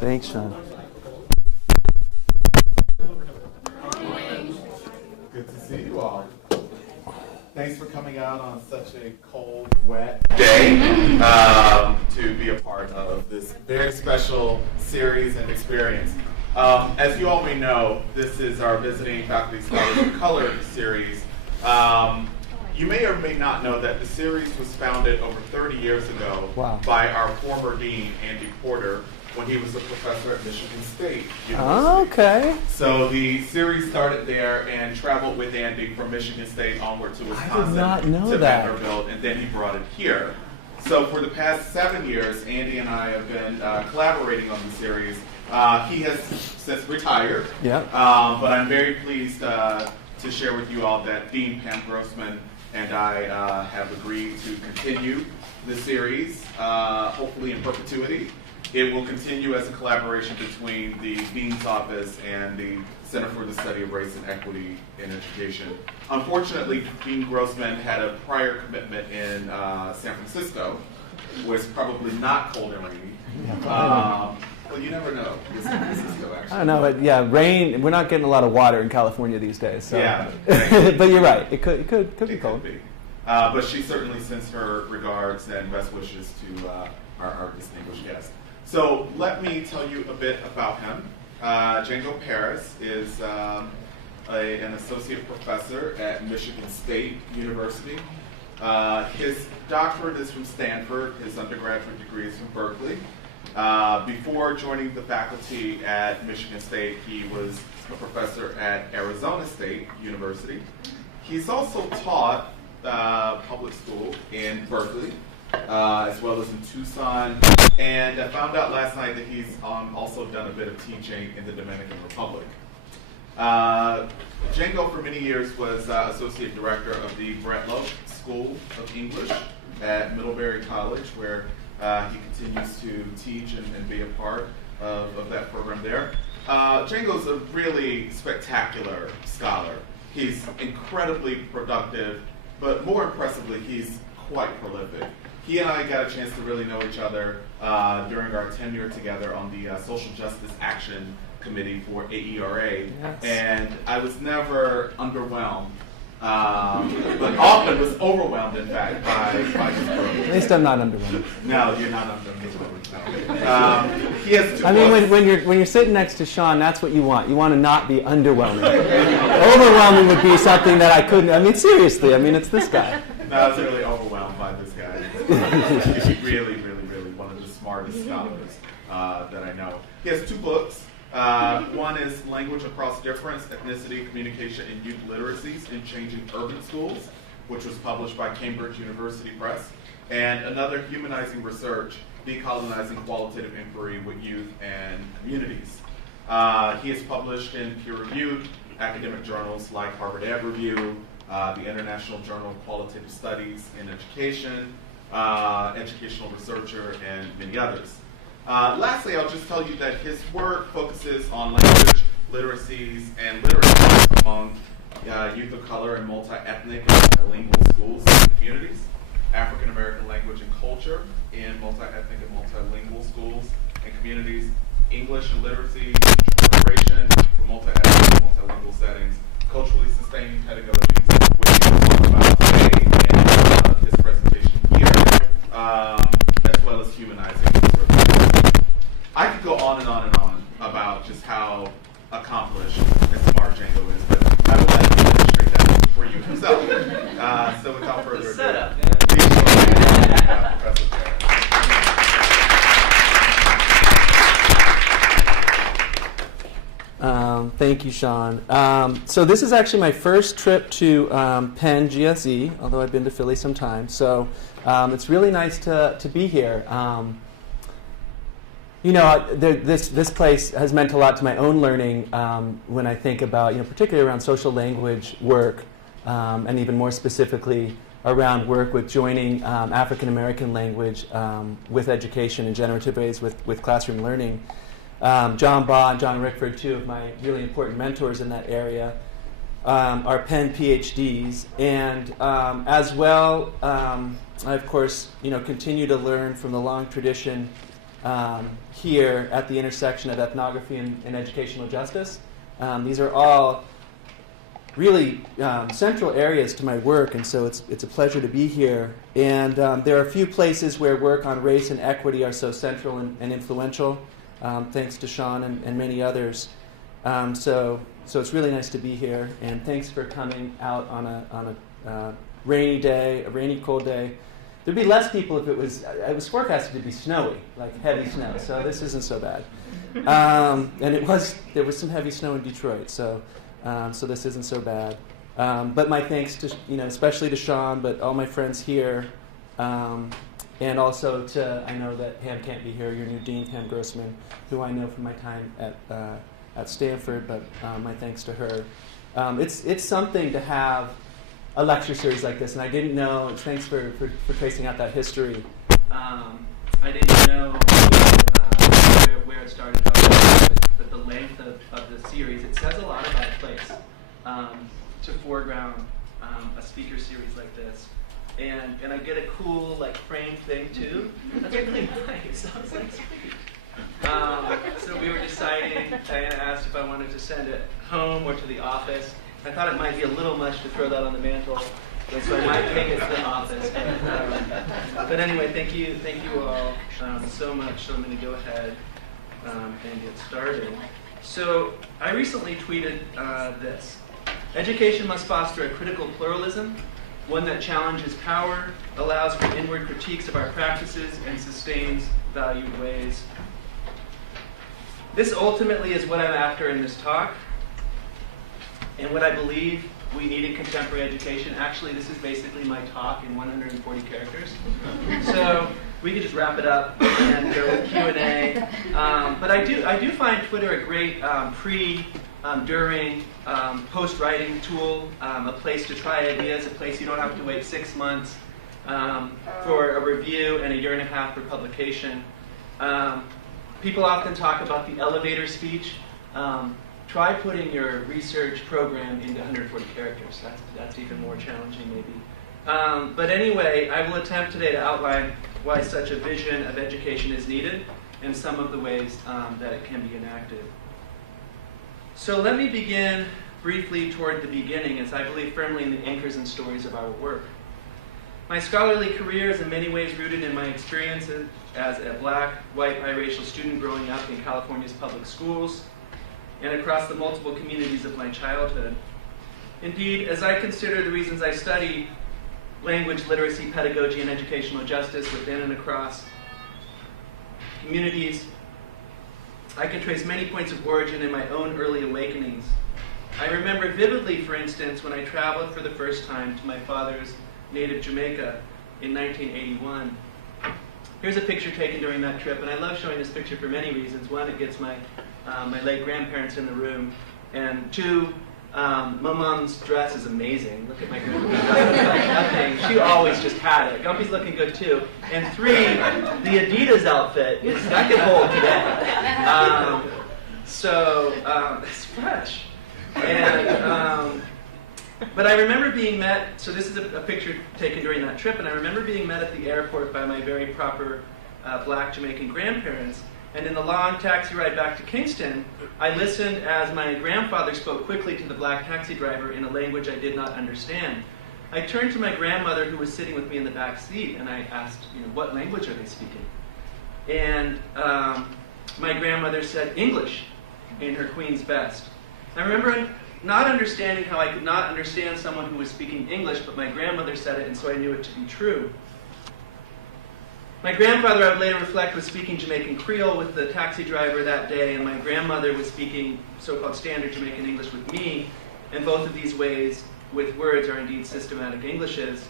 Thanks, Sean. Good to see you all. Thanks for coming out on such a cold, wet day to be a part of this very special series and experience. As you all may know, this is our Visiting Faculty Scholars of Color series. You may or may not know that the series was founded over 30 years ago by our former dean, Andy Porter, when he was a professor at Michigan State University. Oh, okay. So the series started there and traveled with Andy from Michigan State onward to Wisconsin, to Vanderbilt, and then he brought it here. So for the past 7 years, Andy and I have been collaborating on the series. He has since retired, but I'm very pleased to share with you all that Dean Pam Grossman and I have agreed to continue the series, hopefully in perpetuity. It will continue as a collaboration between the Dean's Office and the Center for the Study of Race and Equity in Education. Unfortunately, Dean Grossman had a prior commitment in San Francisco, where it's probably not cold and rainy. Well, you never know. San Francisco, actually. I don't know, but yeah, rain. We're not getting a lot of water in California these days. So. Yeah. But you're right. It could be cold. Could be. But she certainly sends her regards and best wishes to our distinguished guest. So let me tell you a bit about him. Django Paris is an associate professor at Michigan State University. His doctorate is from Stanford. His undergraduate degree is from Berkeley. Before joining the faculty at Michigan State, he was a professor at Arizona State University. He's also taught public school in Berkeley, as well as in Tucson, and I found out last night that he's also done a bit of teaching in the Dominican Republic. Django for many years was associate director of the Bretlow School of English at Middlebury College, where he continues to teach and be a part of that program there. Django's a really spectacular scholar. He's incredibly productive, but more impressively, he's quite prolific. He and I got a chance to really know each other during our tenure together on the Social Justice Action Committee for AERA, and I was never underwhelmed, but often was overwhelmed, in fact, by his work. At least I'm not underwhelmed. No, you're not underwhelmed. No. He has two books. when you're sitting next to Sean, that's what you want. You want to not be underwhelming. Overwhelming would be something that I couldn't. I mean, seriously. I mean, it's this guy. No, I was really overwhelmed by this guy. He's really one of the smartest scholars that I know. He has two books. One is Language Across Difference, Ethnicity, Communication, and Youth Literacies in Changing Urban Schools, which was published by Cambridge University Press. And another, Humanizing Research, Decolonizing Qualitative Inquiry with Youth and Communities. He is published in peer-reviewed academic journals like Harvard Ed Review, the International Journal of Qualitative Studies in Education, Educational Researcher, and many others. Lastly, I'll just tell you that his work focuses on language, literacies, and literacy among youth of color and multi-ethnic and multilingual schools and communities, African American language and culture in multi-ethnic and multilingual schools and communities, English and literacy, preparation for multi-ethnic and multilingual settings, culturally sustaining pedagogies, which he will talk about today in his presentation here, as well as humanizing research. I could go on and on and on about just how accomplished and smart Django is, but I will let him demonstrate that for you himself. So without further ado, please join me in Professor Paris. Thank you, Sean. So this is actually my first trip to Penn GSE, although I've been to Philly sometimes. So it's really nice to be here. This place has meant a lot to my own learning when I think about, particularly around social language work, and even more specifically around work with joining African American language with education in generative ways with classroom learning. John Baugh and John Rickford, two of my really important mentors in that area, are Penn PhDs, and as well, I of course continue to learn from the long tradition here at the intersection of ethnography and educational justice. These are all really central areas to my work, and so it's a pleasure to be here. And there are a few places where work on race and equity are so central and influential, thanks to Sean and many others. So it's really nice to be here, and thanks for coming out on a rainy day, a rainy, cold day. There'd be less people if it was forecasted to be snowy, like heavy snow, so this isn't so bad. And there was some heavy snow in Detroit, so this isn't so bad. But my thanks to, especially to Sean, but all my friends here, and also to, I know that Pam can't be here, your new dean, Pam Grossman, who I know from my time at Stanford, but my thanks to her. It's something to have a lecture series like this, and I didn't know, thanks for tracing out that history. I didn't know where it started, but the length of the series, it says a lot about a place to foreground a speaker series like this. And I get a cool frame thing too. That's really nice. I was like, sweet. So we were deciding, Diana asked if I wanted to send it home or to the office. I thought it might be a little much to throw that on the mantle, and so I might take it to the office. But anyway, thank you all so much. So I'm going to go ahead and get started. So I recently tweeted this. Education must foster a critical pluralism, one that challenges power, allows for inward critiques of our practices, and sustains valued ways. This ultimately is what I'm after in this talk, and what I believe we need in contemporary education. Actually, this is basically my talk in 140 characters. So we could just wrap it up and go with Q&A. But I do find Twitter a great during, post-writing tool, a place to try ideas, a place you don't have to wait 6 months for a review and a year and a half for publication. People often talk about the elevator speech. Try putting your research program into 140 characters. That's even more challenging, maybe. But anyway, I will attempt today to outline why such a vision of education is needed and some of the ways that it can be enacted. So let me begin briefly toward the beginning, as I believe firmly in the anchors and stories of our work. My scholarly career is in many ways rooted in my experiences as a black, white, biracial student growing up in California's public schools, and across the multiple communities of my childhood. Indeed, as I consider the reasons I study language, literacy, pedagogy, and educational justice within and across communities, I can trace many points of origin in my own early awakenings. I remember vividly, for instance, when I traveled for the first time to my father's native Jamaica in 1981. Here's a picture taken during that trip, and I love showing this picture for many reasons. One, it gets my late grandparents in the room, and two, my mom's dress is amazing. Look at my grandmother. She always just had it. Gumpy's looking good too. And three, the Adidas outfit is stuck at home today. So it's fresh. And but I remember being met. So this is a picture taken during that trip, and I remember being met at the airport by my very proper black Jamaican grandparents. And in the long taxi ride back to Kingston, I listened as my grandfather spoke quickly to the black taxi driver in a language I did not understand. I turned to my grandmother, who was sitting with me in the back seat, and I asked, what language are they speaking? And my grandmother said English in her Queen's best. I remember not understanding how I could not understand someone who was speaking English, but my grandmother said it, and so I knew it to be true. My grandfather, I would later reflect, was speaking Jamaican Creole with the taxi driver that day, and my grandmother was speaking so-called standard Jamaican English with me, and both of these ways with words are indeed systematic Englishes.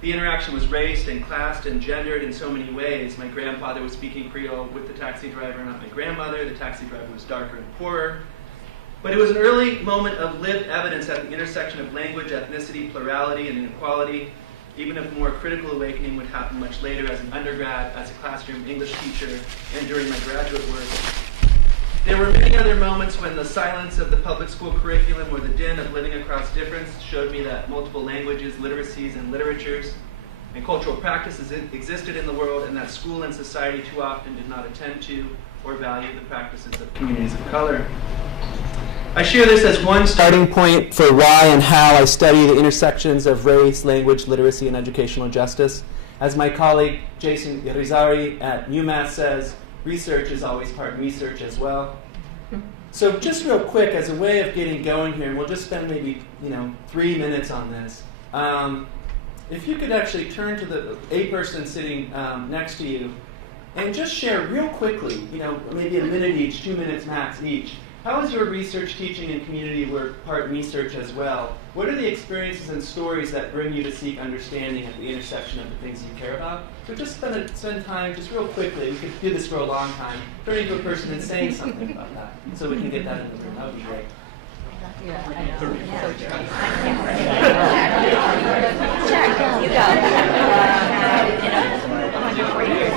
The interaction was raced and classed and gendered in so many ways. My grandfather was speaking Creole with the taxi driver, not my grandmother. The taxi driver was darker and poorer. But it was an early moment of lived evidence at the intersection of language, ethnicity, plurality, and inequality, even if a more critical awakening would happen much later as an undergrad, as a classroom English teacher, and during my graduate work. There were many other moments when the silence of the public school curriculum or the din of living across difference showed me that multiple languages, literacies, and literatures, and cultural practices existed in the world, and that school and society too often did not attend to or value the practices of communities of color. I share this as one starting point for why and how I study the intersections of race, language, literacy, and educational justice. As my colleague Jason Irizarry at UMass says, research is always part research as well. So just real quick, as a way of getting going here, and we'll just spend maybe 3 minutes on this. If you could actually turn to a person sitting next to you and just share real quickly, maybe a minute each, 2 minutes max each. How is your research, teaching, and community work part research as well? What are the experiences and stories that bring you to seek understanding at the intersection of the things you care about? So just spend time, just real quickly, we could do this for a long time, turning to a person and saying something about that, so we can get that in the room. That would be great. Sure, you go. 140 years.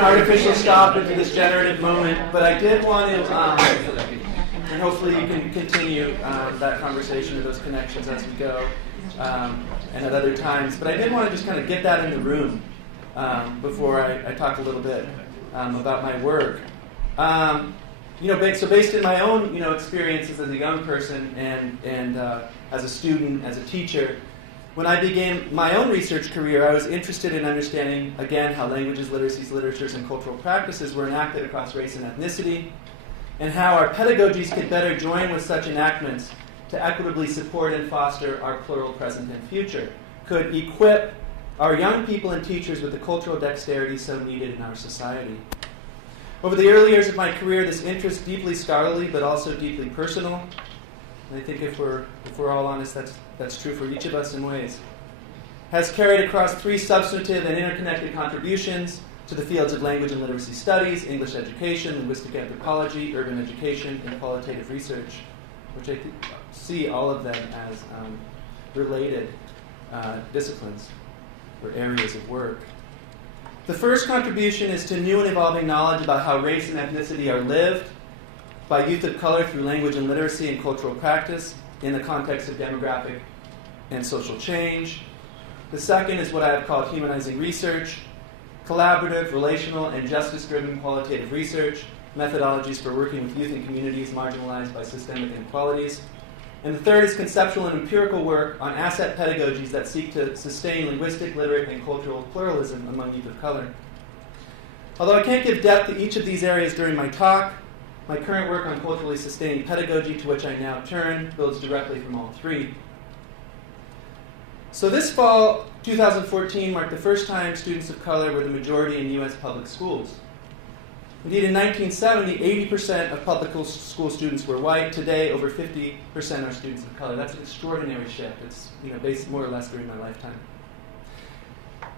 Artificial stop into this generative moment, but I did want to, and hopefully you can continue that conversation or those connections as we go, and at other times. But I did want to just kind of get that in the room before I talk a little bit about my work. So based in my own experiences as a young person and as a student, as a teacher. When I began my own research career, I was interested in understanding, again, how languages, literacies, literatures, and cultural practices were enacted across race and ethnicity, and how our pedagogies could better join with such enactments to equitably support and foster our plural present and future, could equip our young people and teachers with the cultural dexterity so needed in our society. Over the early years of my career, this interest, deeply scholarly but also deeply personal, and I think if we're all honest, that's true for each of us in ways, has carried across 3 substantive and interconnected contributions to the fields of language and literacy studies, English education, linguistic anthropology, urban education, and qualitative research, which I see all of them as related disciplines or areas of work. The first contribution is to new and evolving knowledge about how race and ethnicity are lived by youth of color through language and literacy and cultural practice in the context of demographic and social change. The second is what I have called humanizing research, collaborative, relational, and justice-driven qualitative research, methodologies for working with youth and communities marginalized by systemic inequalities. And the third is conceptual and empirical work on asset pedagogies that seek to sustain linguistic, literate, and cultural pluralism among youth of color. Although I can't give depth to each of these areas during my talk, my current work on culturally sustained pedagogy, to which I now turn, builds directly from all 3. So this fall, 2014, marked the first time students of color were the majority in U.S. public schools. Indeed, in 1970, 80% of public school students were white. Today, over 50% are students of color. That's an extraordinary shift. It's based more or less during my lifetime.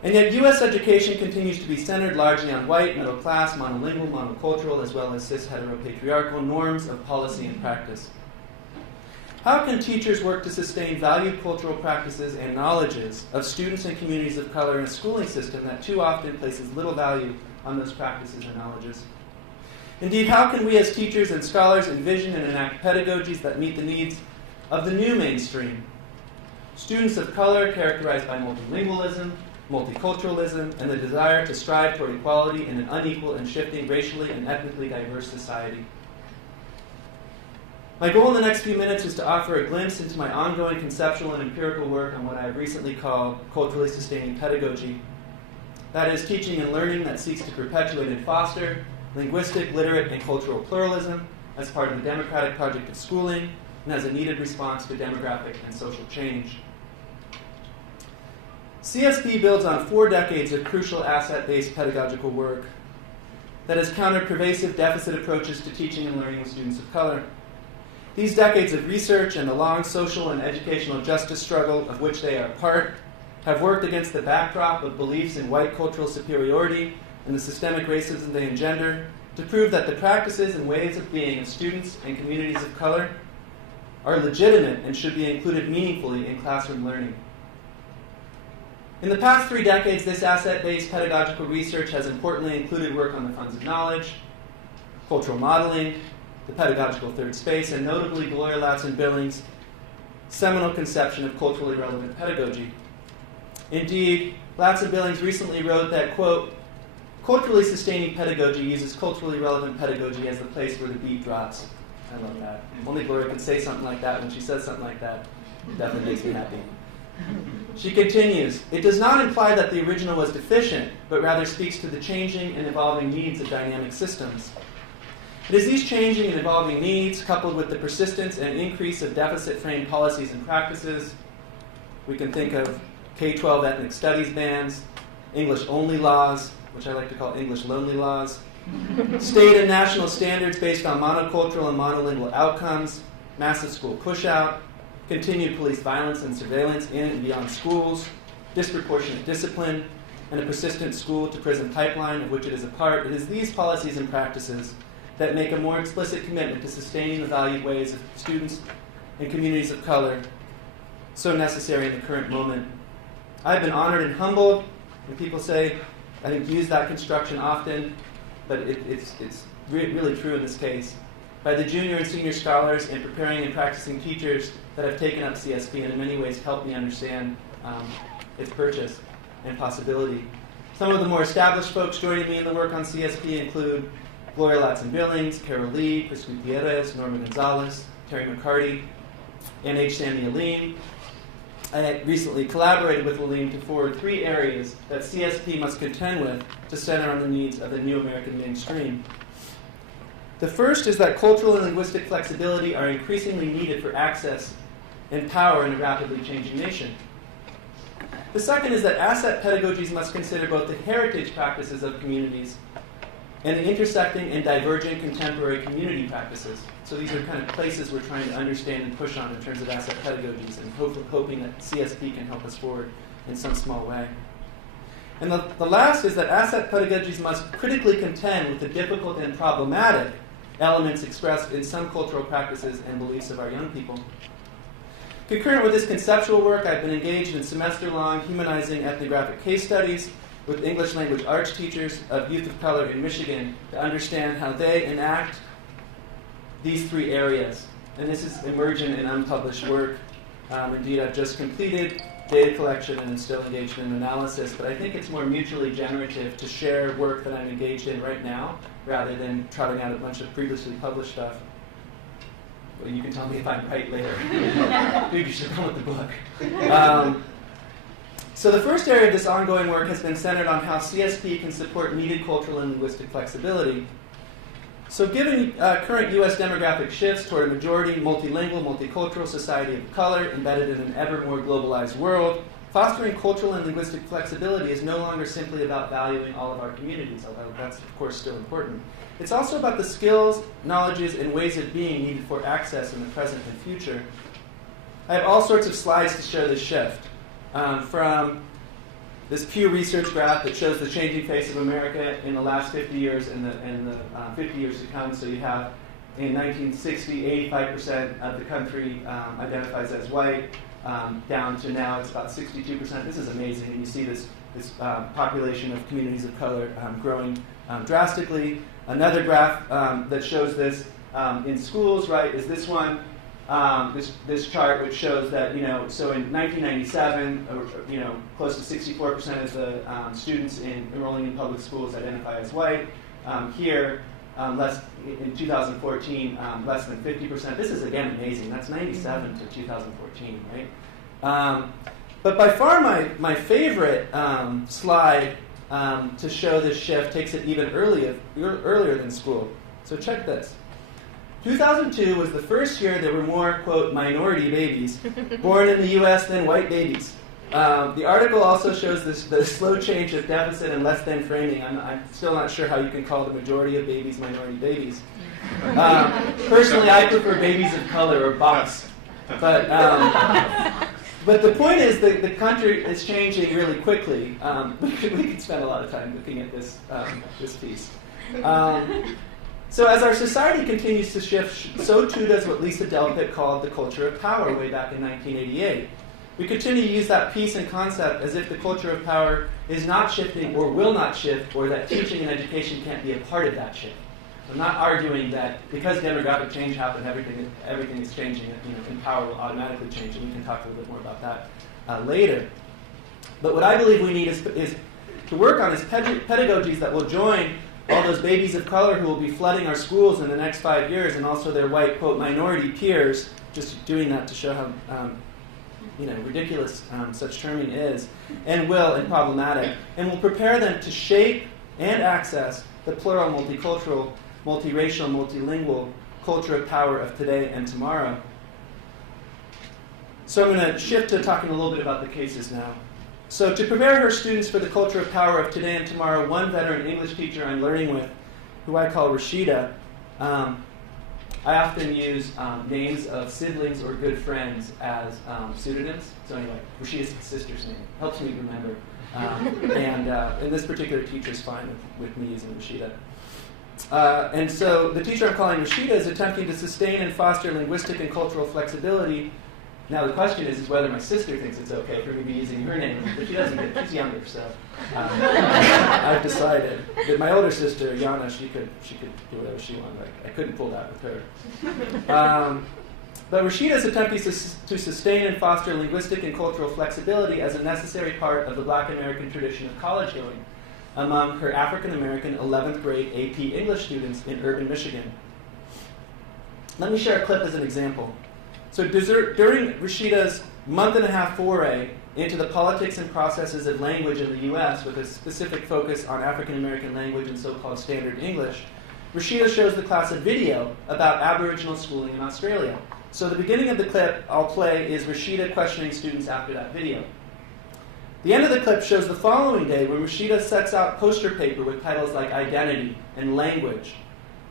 And yet, U.S. education continues to be centered largely on white, middle class, monolingual, monocultural, as well as cis heteropatriarchal norms of policy and practice. How can teachers work to sustain valued cultural practices and knowledges of students and communities of color in a schooling system that too often places little value on those practices and knowledges? Indeed, how can we as teachers and scholars envision and enact pedagogies that meet the needs of the new mainstream? Students of color characterized by multilingualism, multiculturalism, and the desire to strive toward equality in an unequal and shifting racially and ethnically diverse society. My goal in the next few minutes is to offer a glimpse into my ongoing conceptual and empirical work on what I have recently called culturally sustaining pedagogy. That is, teaching and learning that seeks to perpetuate and foster linguistic, literate, and cultural pluralism as part of the democratic project of schooling and as a needed response to demographic and social change. CSP builds on 4 decades of crucial asset-based pedagogical work that has countered pervasive deficit approaches to teaching and learning with students of color. These decades of research and the long social and educational justice struggle of which they are part have worked against the backdrop of beliefs in white cultural superiority and the systemic racism they engender to prove that the practices and ways of being of students and communities of color are legitimate and should be included meaningfully in classroom learning. In the past 3 decades, this asset-based pedagogical research has importantly included work on the funds of knowledge, cultural modeling, the pedagogical third space, and notably Gloria Latson-Billings' seminal conception of culturally relevant pedagogy. Indeed, Latson-Billings recently wrote that, quote, culturally sustaining pedagogy uses culturally relevant pedagogy as the place where the beat drops. I love that. Only Gloria could say something like that. When she says something like that, it definitely makes me happy. She continues, it does not imply that the original was deficient, but rather speaks to the changing and evolving needs of dynamic systems. It is these changing and evolving needs, coupled with the persistence and increase of deficit-framed policies and practices. We can think of K-12 ethnic studies bans, English-only laws, which I like to call English-lonely laws, state and national standards based on monocultural and monolingual outcomes, massive school push-out, continued police violence and surveillance in and beyond schools, disproportionate discipline, and a persistent school-to-prison pipeline of which it is a part. It is these policies and practices that make a more explicit commitment to sustaining the valued ways of students and communities of color so necessary in the current moment. I've been honored and humbled, and people say, I think, use that construction often, but it's really true in this case, by the junior and senior scholars and preparing and practicing teachers that have taken up CSP and in many ways helped me understand its purchase and possibility. Some of the more established folks joining me in the work on CSP include Gloria Latson-Billings, Carol Lee, Chris Gutierrez, Norma Gonzalez, Terry McCarty, and H. Sandy Aleem. I recently collaborated with Aleem to forward 3 areas that CSP must contend with to center on the needs of the new American mainstream. The first is that cultural and linguistic flexibility are increasingly needed for access and power in a rapidly changing nation. The second is that asset pedagogies must consider both the heritage practices of communities and the intersecting and diverging contemporary community practices. So these are kind of places we're trying to understand and push on in terms of asset pedagogies and hoping that CSP can help us forward in some small way. And the last is that asset pedagogies must critically contend with the difficult and problematic elements expressed in some cultural practices and beliefs of our young people. Concurrent with this conceptual work, I've been engaged in semester-long humanizing ethnographic case studies with English language arts teachers of youth of color in Michigan to understand how they enact these 3 areas. And this is emergent and unpublished work. Indeed, I've just completed data collection and am still engaged in analysis, but I think it's more mutually generative to share work that I'm engaged in right now rather than trotting out a bunch of previously published stuff. Well, you can tell me if I'm right later. Dude, you should come with the book. So the first area of this ongoing work has been centered on how CSP can support needed cultural and linguistic flexibility. So given current U.S. demographic shifts toward a majority multilingual, multicultural society of color embedded in an ever more globalized world, fostering cultural and linguistic flexibility is no longer simply about valuing all of our communities, although that's, of course, still important. It's also about the skills, knowledges, and ways of being needed for access in the present and future. I have all sorts of slides to show this shift. From this Pew Research graph that shows the changing face of America in the last 50 years and the 50 years to come. So you have, in 1960, 85% of the country identifies as white, down to now it's about 62%. This is amazing, and you see this population of communities of color growing drastically. Another graph that shows this in schools, right, is this one. This chart, which shows that, so in 1997, close to 64% of the students enrolling in public schools identify as white. Here, in 2014, less than 50%. This is, again, amazing. That's 97 to 2014, right? But by far my favorite slide to show this shift takes it even earlier than school. So check this. 2002 was the first year there were more, quote, minority babies born in the U.S. than white babies. The article also shows the slow change of deficit and less than framing. I'm still not sure how you can call the majority of babies minority babies. Personally, I prefer babies of color or box. But the point is that the country is changing really quickly. We could spend a lot of time looking at this piece. So as our society continues to shift, so too does what Lisa Delpit called the culture of power way back in 1988. We continue to use that piece and concept as if the culture of power is not shifting or will not shift, or that teaching and education can't be a part of that shift. I'm not arguing that because demographic change happened, everything is changing, and power will automatically change, and we can talk a little bit more about that later. But what I believe we need is to work on is pedagogies that will join all those babies of color who will be flooding our schools in the next 5 years, and also their white, quote, minority peers, just doing that to show how ridiculous such terming is, and problematic, and will prepare them to shape and access the plural, multicultural, multiracial, multilingual culture of power of today and tomorrow. So I'm going to shift to talking a little bit about the cases now. So to prepare her students for the culture of power of today and tomorrow, one veteran English teacher I'm learning with, who I call Rashida, I often use names of siblings or good friends as pseudonyms. So anyway, Rashida's sister's name. Helps me remember. And this particular teacher is fine with me using Rashida. And so the teacher I'm calling Rashida is attempting to sustain and foster linguistic and cultural flexibility. Now the question is whether my sister thinks it's okay for me to be using her name, but she doesn't. She's younger, so I've decided that my older sister, Yana, she could do whatever she wanted. I couldn't pull that with her. But Rashida is attempting to sustain and foster linguistic and cultural flexibility as a necessary part of the Black American tradition of college going among her African American 11th grade AP English students in urban Michigan. Let me share a clip as an example. So during Rashida's month-and-a-half foray into the politics and processes of language in the U.S. with a specific focus on African American language and so-called standard English, Rashida shows the class a video about Aboriginal schooling in Australia. So the beginning of the clip I'll play is Rashida questioning students after that video. The end of the clip shows the following day when Rashida sets out poster paper with titles like identity and language.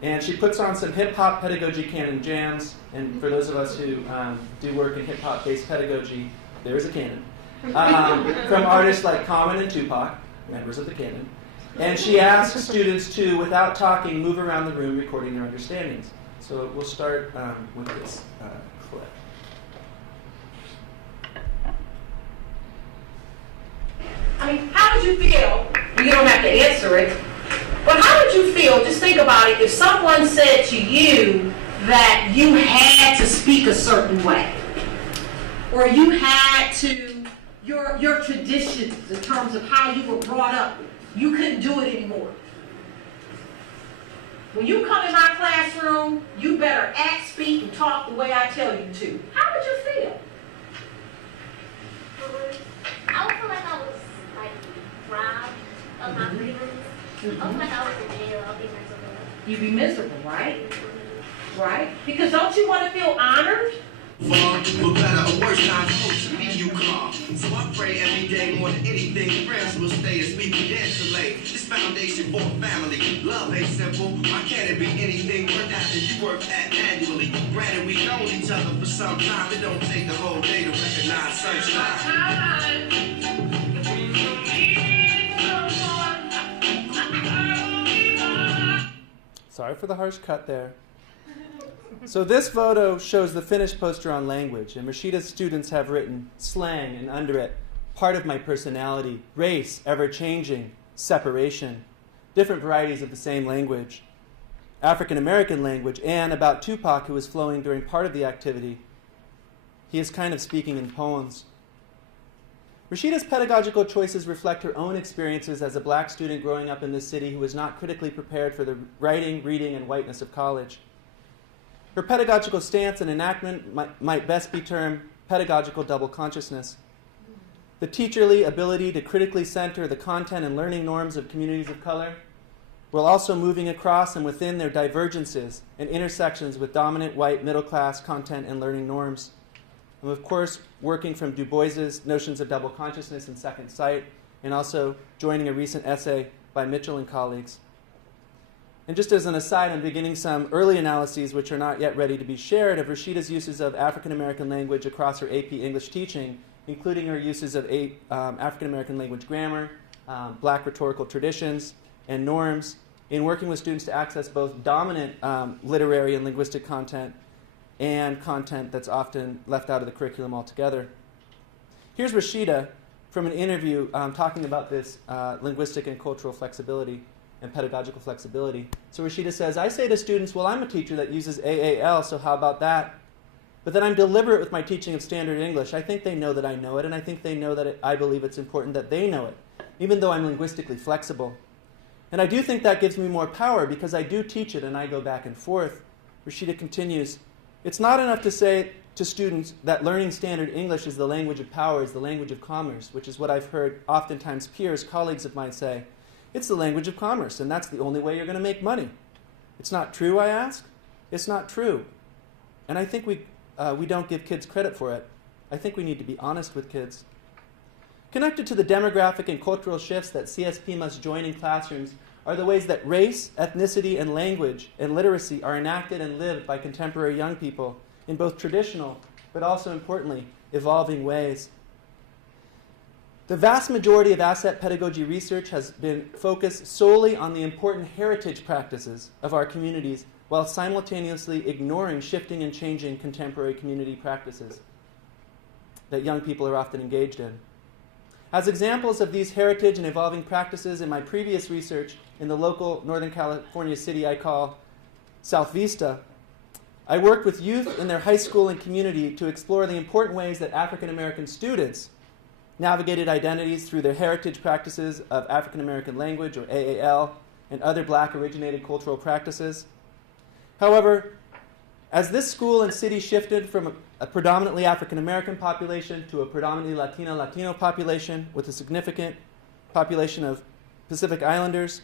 And she puts on some hip-hop pedagogy canon jams. And for those of us who do work in hip-hop-based pedagogy, there is a canon. From artists like Common and Tupac, members of the canon. And she asks students to, without talking, move around the room recording their understandings. So we'll start with this clip. I mean, how would you feel? You don't have to answer it. But how would you feel, just think about it, if someone said to you that you had to speak a certain way, or you had to, your traditions in terms of how you were brought up, you couldn't do it anymore. When you come in my classroom, you better act, speak, and talk the way I tell you to. How would you feel? I would feel like I was robbed of my freedoms. I feel like I was in jail. I'll be miserable. You'd be miserable, right? Right? Because don't you want to feel honored? far. For better or worse times, hope to me you call. So I pray every day more than anything, friends will stay as we begin to lay this foundation for family. Love ain't simple. Why can't it be anything worth after you work at annually? Granted, we known each other for some time. It don't take the whole day to recognize sunshine. Sorry for the harsh cut there. So this photo shows the finished poster on language, and Rashida's students have written slang, and under it, part of my personality, race, ever-changing, separation, different varieties of the same language, African-American language, and about Tupac, who was flowing during part of the activity. He is kind of speaking in poems. Rashida's pedagogical choices reflect her own experiences as a black student growing up in this city who was not critically prepared for the writing, reading, and whiteness of college. Her pedagogical stance and enactment might best be termed pedagogical double consciousness. The teacherly ability to critically center the content and learning norms of communities of color, while also moving across and within their divergences and intersections with dominant white middle-class content and learning norms. And of course, working from Du Bois's notions of double consciousness and second sight, and also joining a recent essay by Mitchell and colleagues. And just as an aside, I'm beginning some early analyses, which are not yet ready to be shared, of Rashida's uses of African-American language across her AP English teaching, including her uses of African-American language grammar, black rhetorical traditions, and norms, in working with students to access both dominant literary and linguistic content and content that's often left out of the curriculum altogether. Here's Rashida from an interview talking about this linguistic and cultural flexibility and pedagogical flexibility. So Rashida says, I say to students, well, I'm a teacher that uses AAL, so how about that? But then I'm deliberate with my teaching of standard English. I think they know that I know it, and I think they know that I believe it's important that they know it, even though I'm linguistically flexible. And I do think that gives me more power because I do teach it and I go back and forth. Rashida continues, it's not enough to say to students that learning standard English is the language of power, is the language of commerce, which is what I've heard oftentimes peers, colleagues of mine say. It's the language of commerce, and that's the only way you're going to make money. It's not true, I ask? It's not true. And I think we don't give kids credit for it. I think we need to be honest with kids. Connected to the demographic and cultural shifts that CSP must join in classrooms are the ways that race, ethnicity, and language and literacy are enacted and lived by contemporary young people in both traditional, but also importantly, evolving ways. The vast majority of asset pedagogy research has been focused solely on the important heritage practices of our communities while simultaneously ignoring shifting and changing contemporary community practices that young people are often engaged in. As examples of these heritage and evolving practices in my previous research in the local Northern California city I call South Vista, I worked with youth in their high school and community to explore the important ways that African American students navigated identities through their heritage practices of African American language, or AAL, and other black originated cultural practices. However, as this school and city shifted from a predominantly African American population to a predominantly Latino population with a significant population of Pacific Islanders,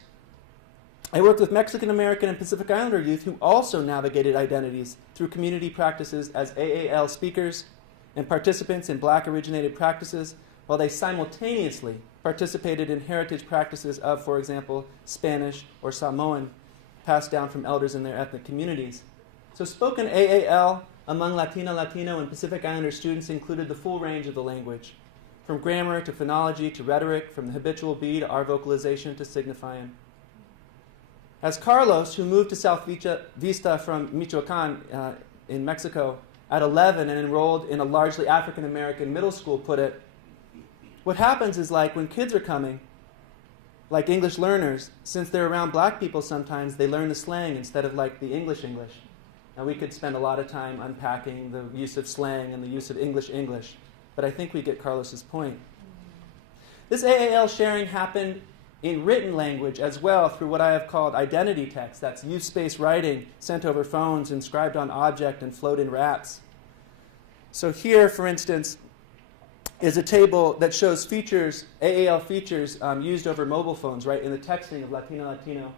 I worked with Mexican American and Pacific Islander youth who also navigated identities through community practices as AAL speakers and participants in black originated practices, while they simultaneously participated in heritage practices of, for example, Spanish or Samoan, passed down from elders in their ethnic communities. So spoken AAL among Latino, and Pacific Islander students included the full range of the language, from grammar to phonology to rhetoric, from the habitual B to our vocalization to signifying. As Carlos, who moved to South Vista from Michoacan in Mexico at 11 and enrolled in a largely African American middle school, put it, what happens is, like when kids are coming, like English learners, since they're around black people sometimes, they learn the slang instead of like the English. Now we could spend a lot of time unpacking the use of slang and the use of English, but I think we get Carlos's point. This AAL sharing happened in written language as well through what I have called identity text. That's use space writing sent over phones, inscribed on object, and flowed in raps. So here, for instance, is a table that shows features, AAL features used over mobile phones, right, in the texting of Latino,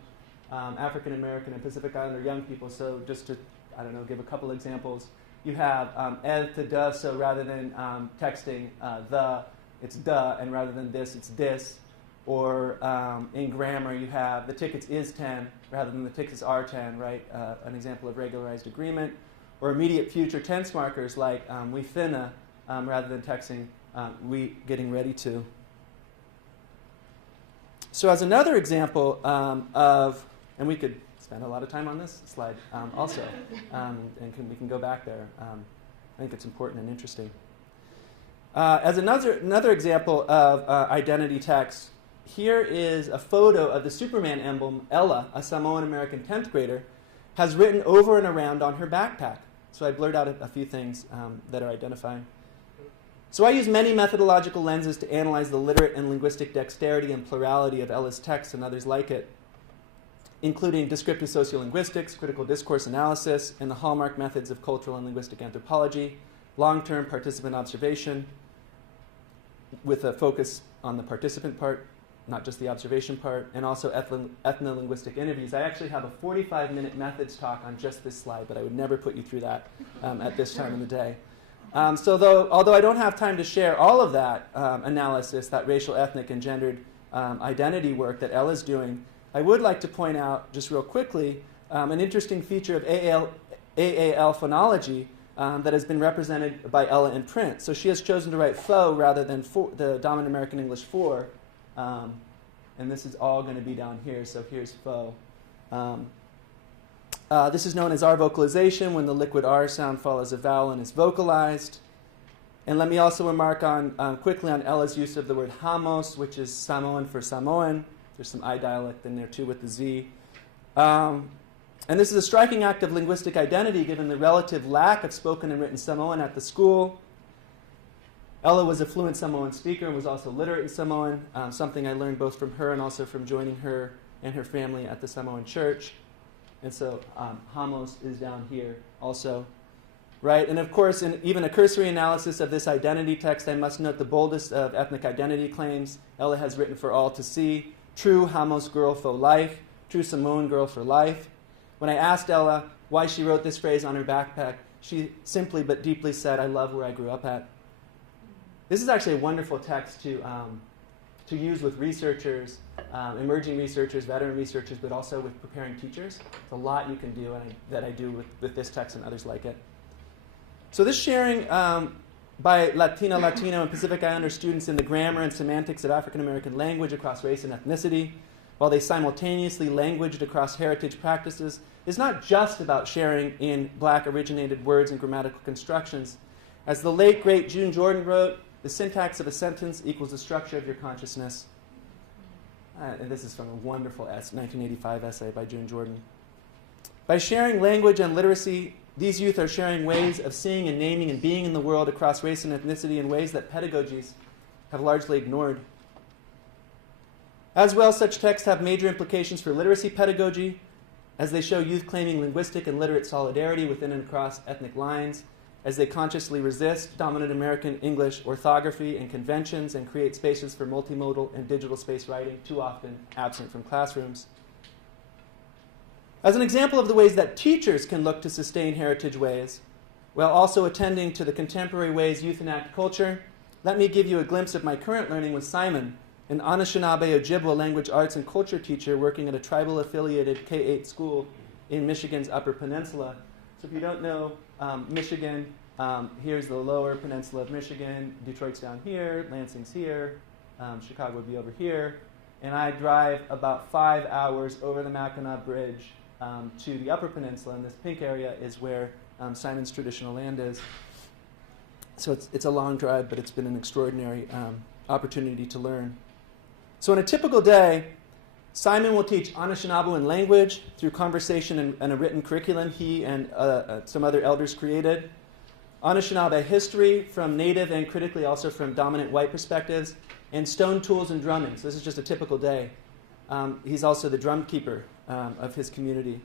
African American, and Pacific Islander young people. So just to, I don't know, give a couple examples. you have el to the, so rather than texting the, it's the, and rather than this, it's this. Or in grammar, you have the tickets is 10 rather than the tickets are 10, right? An example of regularized agreement. Or immediate future tense markers like we finna rather than texting we getting ready to. So as another example of, and we could spend a lot of time on this slide also, and we can go back there. I think it's important and interesting. As another example of identity text, here is a photo of the Superman emblem Ella, a Samoan American 10th grader, has written over and around on her backpack. So I blurred out a few things that are identifying. So I use many methodological lenses to analyze the literate and linguistic dexterity and plurality of Ella's text and others like it, including descriptive sociolinguistics, critical discourse analysis, and the hallmark methods of cultural and linguistic anthropology, long-term participant observation, with a focus on the participant part, not just the observation part, and also ethno-linguistic interviews. I actually have a 45-minute methods talk on just this slide, but I would never put you through that at this time of the day. Although I don't have time to share all of that analysis, that racial, ethnic, and gendered identity work that Ella's doing, I would like to point out, just real quickly, an interesting feature of AAL phonology that has been represented by Ella in print. So she has chosen to write fo rather than the dominant American English for, and this is all going to be down here, so here's fo. This is known as R vocalization, when the liquid R sound follows a vowel and is vocalized. And let me also remark quickly on Ella's use of the word hamos, which is Samoan for Samoan. There's some I dialect in there too with the Z. And this is a striking act of linguistic identity given the relative lack of spoken and written Samoan at the school. Ella was a fluent Samoan speaker and was also literate in Samoan, something I learned both from her and also from joining her and her family at the Samoan church. And so hamos is down here also. Right? And of course, in even a cursory analysis of this identity text, I must note the boldest of ethnic identity claims Ella has written for all to see. True Hamos girl for life. True Samoan girl for life. When I asked Ella why she wrote this phrase on her backpack, she simply but deeply said, "I love where I grew up at." This is actually a wonderful text to use with researchers, emerging researchers, veteran researchers, but also with preparing teachers. There's a lot you can do that I do with this text and others like it. So this sharing by Latino, and Pacific Islander students in the grammar and semantics of African American language across race and ethnicity, while they simultaneously languaged across heritage practices, is not just about sharing in Black-originated words and grammatical constructions. As the late, great June Jordan wrote, the syntax of a sentence equals the structure of your consciousness. And this is from a wonderful 1985 essay by June Jordan. By sharing language and literacy, these youth are sharing ways of seeing and naming and being in the world across race and ethnicity in ways that pedagogies have largely ignored. As well, such texts have major implications for literacy pedagogy, as they show youth claiming linguistic and literate solidarity within and across ethnic lines, as they consciously resist dominant American English orthography and conventions and create spaces for multimodal and digital space writing, too often absent from classrooms. As an example of the ways that teachers can look to sustain heritage ways, while also attending to the contemporary ways youth enact culture, let me give you a glimpse of my current learning with Simon, an Anishinaabe Ojibwa language arts and culture teacher working at a tribal-affiliated K-8 school in Michigan's Upper Peninsula. So if you don't know Michigan, here's the lower peninsula of Michigan. Detroit's down here, Lansing's here, Chicago would be over here. And I drive about 5 hours over the Mackinac Bridge to the Upper Peninsula, and this pink area is where Simon's traditional land is. So it's a long drive, but it's been an extraordinary opportunity to learn. So on a typical day, Simon will teach Anishinaabe language through conversation and a written curriculum he and some other elders created. Anishinaabe history from native and critically also from dominant white perspectives, and stone tools and drumming. So this is just a typical day. He's also the drum keeper of his community.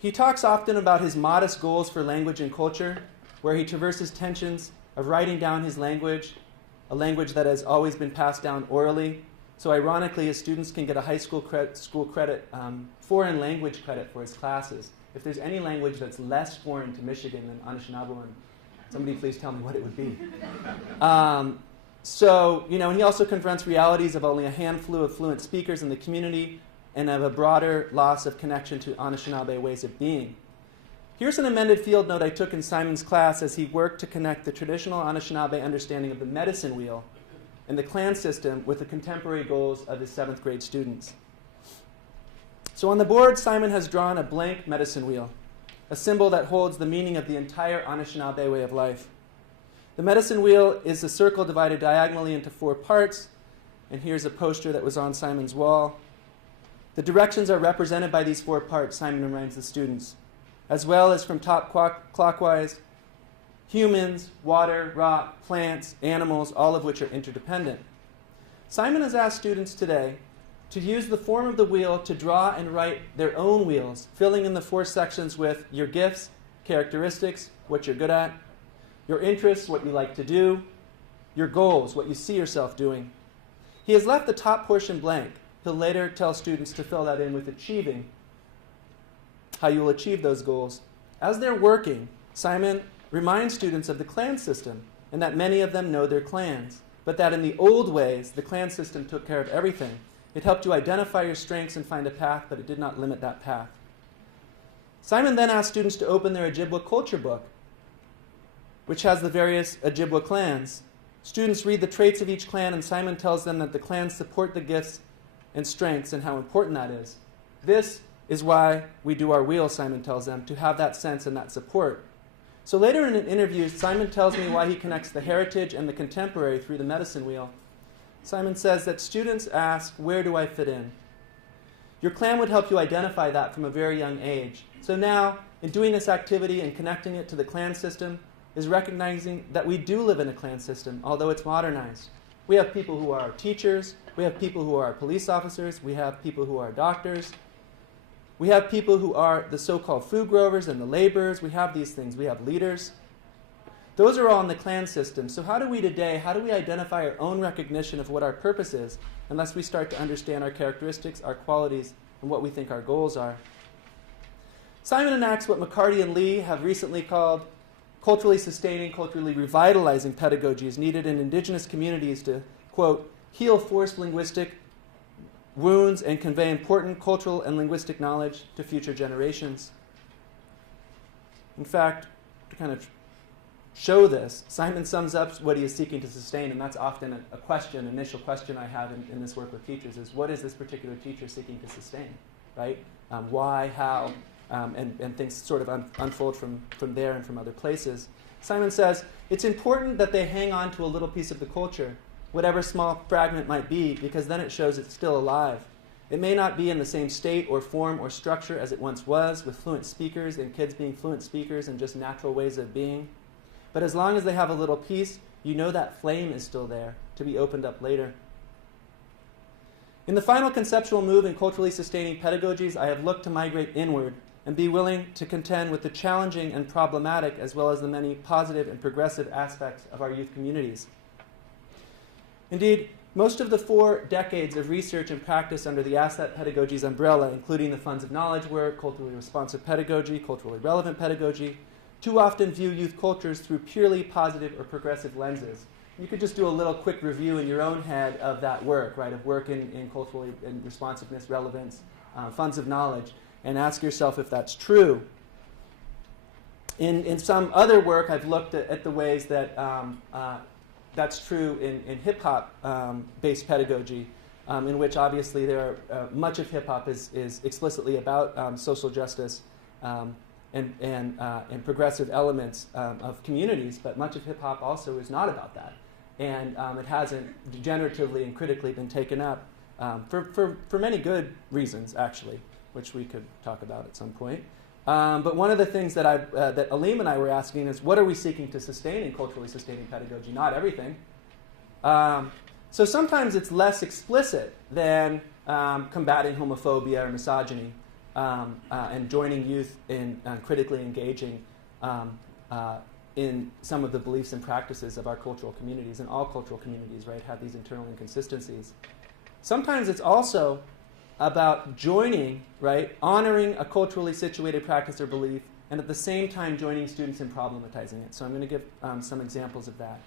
He talks often about his modest goals for language and culture, where he traverses tensions of writing down his language, a language that has always been passed down orally. So ironically, his students can get a high school credit, foreign language credit for his classes if there's any language that's less foreign to Michigan than Anishinaabemowin, somebody please tell me what it would be. So, and he also confronts realities of only a handful of fluent speakers in the community and of a broader loss of connection to Anishinaabe ways of being. Here's an amended field note I took in Simon's class as he worked to connect the traditional Anishinaabe understanding of the medicine wheel and the clan system with the contemporary goals of his 7th grade students. So on the board, Simon has drawn a blank medicine wheel, a symbol that holds the meaning of the entire Anishinaabe way of life. The medicine wheel is a circle divided diagonally into 4 parts, and here's a poster that was on Simon's wall. The directions are represented by these 4 parts, Simon reminds the students, as well as from top clockwise, humans, water, rock, plants, animals, all of which are interdependent. Simon has asked students today to use the form of the wheel to draw and write their own wheels, filling in the 4 sections with your gifts, characteristics, what you're good at, your interests, what you like to do, your goals, what you see yourself doing. He has left the top portion blank. He'll later tell students to fill that in with achieving, how you will achieve those goals. As they're working, Simon reminds students of the clan system and that many of them know their clans, but that in the old ways, the clan system took care of everything. It helped you identify your strengths and find a path, but it did not limit that path. Simon then asked students to open their Ojibwa culture book, which has the various Ojibwa clans. Students read the traits of each clan, and Simon tells them that the clans support the gifts and strengths and how important that is. This is why we do our wheel, Simon tells them, to have that sense and that support. So later in an interview, Simon tells me why he connects the heritage and the contemporary through the medicine wheel. Simon says that students ask, where do I fit in? Your clan would help you identify that from a very young age. So now, in doing this activity and connecting it to the clan system, is recognizing that we do live in a clan system, although it's modernized. We have people who are teachers, we have people who are police officers, we have people who are doctors, we have people who are the so-called food growers and the laborers. We have these things. We have leaders. Those are all in the clan system. So how do we identify our own recognition of what our purpose is unless we start to understand our characteristics, our qualities, and what we think our goals are? Simon enacts what McCarty and Lee have recently called culturally sustaining, culturally revitalizing pedagogies needed in indigenous communities to, quote, heal forced linguistic wounds and convey important cultural and linguistic knowledge to future generations. In fact, to kind of show this, Simon sums up what he is seeking to sustain, and that's often a question, initial question I have in this work with teachers is, what is this particular teacher seeking to sustain, right? Why, how, and things sort of unfold from there and from other places. Simon says, it's important that they hang on to a little piece of the culture, whatever small fragment might be, because then it shows it's still alive. It may not be in the same state or form or structure as it once was, with fluent speakers and kids being fluent speakers and just natural ways of being. But as long as they have a little piece, you know that flame is still there, to be opened up later. In the final conceptual move in culturally sustaining pedagogies, I have looked to migrate inward and be willing to contend with the challenging and problematic as well as the many positive and progressive aspects of our youth communities. Indeed, most of the 4 decades of research and practice under the Asset Pedagogies umbrella, including the Funds of Knowledge work, culturally responsive pedagogy, culturally relevant pedagogy, too often view youth cultures through purely positive or progressive lenses. You could just do a little quick review in your own head of that work, right, of work in culturally in responsiveness, relevance, funds of knowledge, and ask yourself if that's true. In some other work, I've looked at the ways that that's true in hip-hop based pedagogy, in which obviously there are, much of hip-hop is explicitly about social justice and progressive elements of communities, but much of hip-hop also is not about that. And it hasn't degeneratively and critically been taken up for many good reasons, actually, which we could talk about at some point. But one of the things that that Aleem and I were asking is, what are we seeking to sustain in culturally sustaining pedagogy? Not everything. So sometimes it's less explicit than combating homophobia or misogyny and joining youth in critically engaging in some of the beliefs and practices of our cultural communities. And all cultural communities, right, have these internal inconsistencies. Sometimes it's also about joining, right, honoring a culturally situated practice or belief, and at the same time joining students in problematizing it. So I'm going to give some examples of that,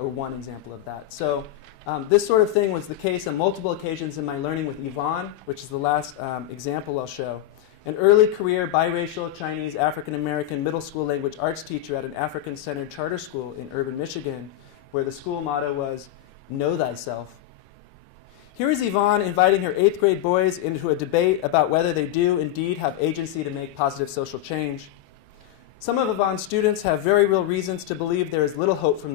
or one example of that. So this sort of thing was the case on multiple occasions in my learning with Yvonne, which is the last example I'll show. An early career biracial Chinese African-American middle school language arts teacher at an African-centered charter school in urban Michigan, where the school motto was, "Know thyself." Here is Yvonne inviting her 8th grade boys into a debate about whether they do indeed have agency to make positive social change. Some of Yvonne's students have very real reasons to believe there is little hope for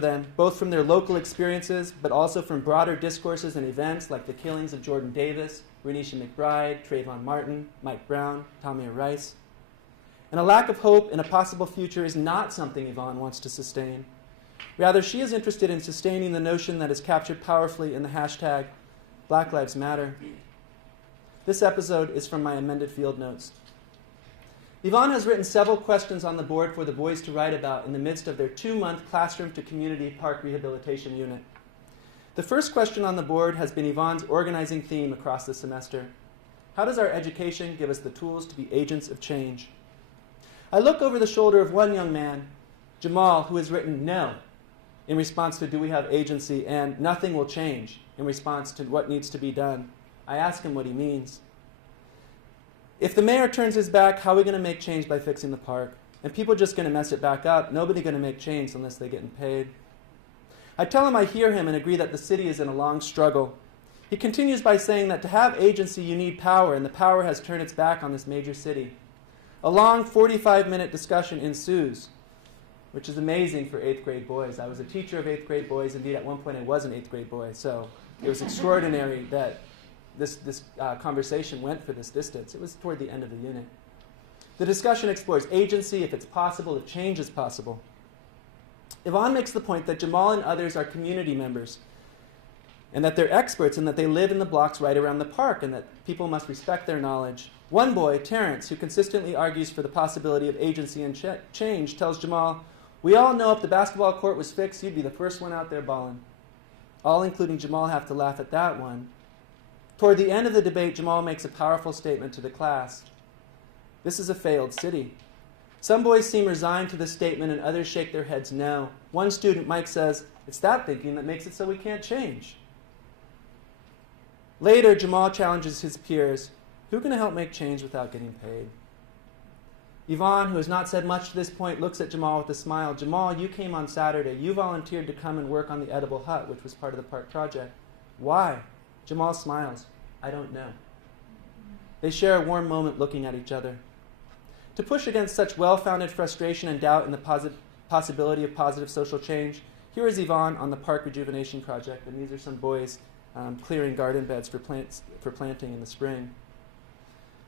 them, both from their local experiences, but also from broader discourses and events like the killings of Jordan Davis, Renisha McBride, Trayvon Martin, Mike Brown, Tamir Rice. And a lack of hope in a possible future is not something Yvonne wants to sustain. Rather, she is interested in sustaining the notion that is captured powerfully in the hashtag Black Lives Matter. This episode is from my amended field notes. Yvonne has written several questions on the board for the boys to write about in the midst of their 2-month classroom to community park rehabilitation unit. The first question on the board has been Yvonne's organizing theme across the semester. How does our education give us the tools to be agents of change? I look over the shoulder of one young man, Jamal, who has written no in response to do we have agency and nothing will change in response to what needs to be done. I ask him what he means. If the mayor turns his back, how are we going to make change by fixing the park? And people are just going to mess it back up. Nobody's going to make change unless they're getting paid. I tell him I hear him and agree that the city is in a long struggle. He continues by saying that to have agency, you need power, and the power has turned its back on this major city. A long 45-minute discussion ensues, which is amazing for 8th grade boys. I was a teacher of 8th grade boys. Indeed, at one point I was an 8th grade boy. So it was extraordinary that this conversation went for this distance. It was toward the end of the unit. The discussion explores agency, if it's possible, if change is possible. Yvonne makes the point that Jamal and others are community members, and that they're experts and that they live in the blocks right around the park, and that people must respect their knowledge. One boy, Terrence, who consistently argues for the possibility of agency and change, tells Jamal, "We all know if the basketball court was fixed, you'd be the first one out there balling." All, including Jamal, have to laugh at that one. Toward the end of the debate, Jamal makes a powerful statement to the class. This is a failed city. Some boys seem resigned to this statement and others shake their heads no. One student, Mike, says, "It's that thinking that makes it so we can't change." Later, Jamal challenges his peers. Who can help make change without getting paid? Yvonne, who has not said much to this point, looks at Jamal with a smile. "Jamal, you came on Saturday. You volunteered to come and work on the edible hut, which was part of the park project. Why?" Jamal smiles. "I don't know." They share a warm moment looking at each other. To push against such well-founded frustration and doubt in the possibility of positive social change, here is Yvonne on the park rejuvenation project, and these are some boys clearing garden beds for planting in the spring.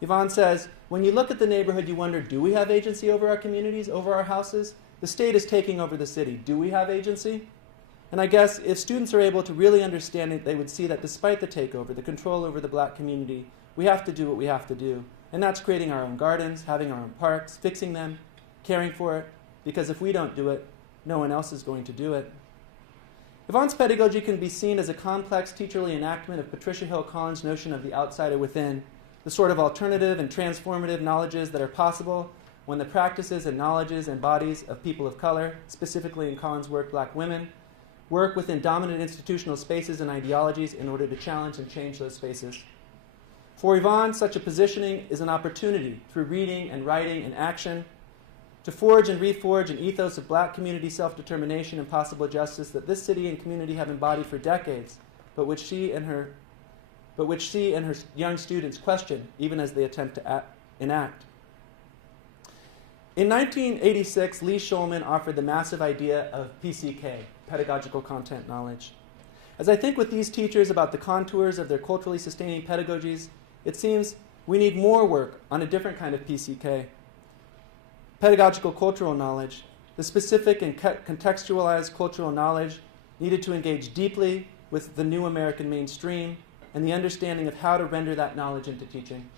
Yvonne says, "When you look at the neighborhood, you wonder, do we have agency over our communities, over our houses? The state is taking over the city. Do we have agency?" And I guess if students are able to really understand it, they would see that despite the takeover, the control over the black community, we have to do what we have to do. And that's creating our own gardens, having our own parks, fixing them, caring for it, because if we don't do it, no one else is going to do it. Yvonne's pedagogy can be seen as a complex teacherly enactment of Patricia Hill Collins' notion of the outsider within, the sort of alternative and transformative knowledges that are possible when the practices and knowledges and bodies of people of color, specifically in Collins' work, black women, work within dominant institutional spaces and ideologies in order to challenge and change those spaces. For Yvonne, such a positioning is an opportunity, through reading and writing and action, to forge and reforge an ethos of black community self-determination and possible justice that this city and community have embodied for decades, but which she and her young students question, even as they attempt to enact. In 1986, Lee Shulman offered the massive idea of PCK, pedagogical content knowledge. As I think with these teachers about the contours of their culturally sustaining pedagogies, it seems we need more work on a different kind of PCK. Pedagogical cultural knowledge, the specific and contextualized cultural knowledge needed to engage deeply with the new American mainstream and the understanding of how to render that knowledge into teaching.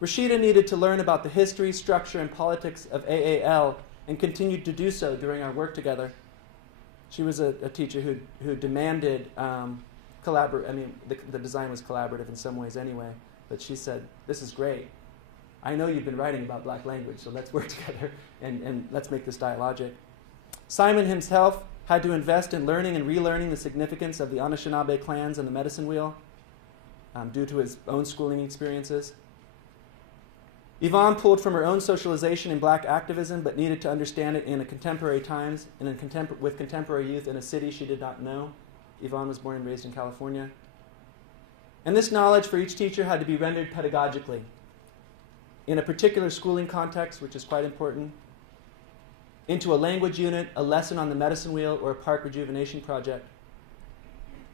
Rashida needed to learn about the history, structure, and politics of AAL and continued to do so during our work together. She was a teacher who demanded the design was collaborative in some ways anyway, but she said, this is great. I know you've been writing about black language, so let's work together and let's make this dialogic. Simon himself had to invest in learning and relearning the significance of the Anishinaabe clans and the medicine wheel due to his own schooling experiences. Yvonne pulled from her own socialization in black activism, but needed to understand it in a contemporary times and with contemporary youth in a city she did not know. Yvonne was born and raised in California. And this knowledge for each teacher had to be rendered pedagogically in a particular schooling context, which is quite important, into a language unit, a lesson on the medicine wheel, or a park rejuvenation project.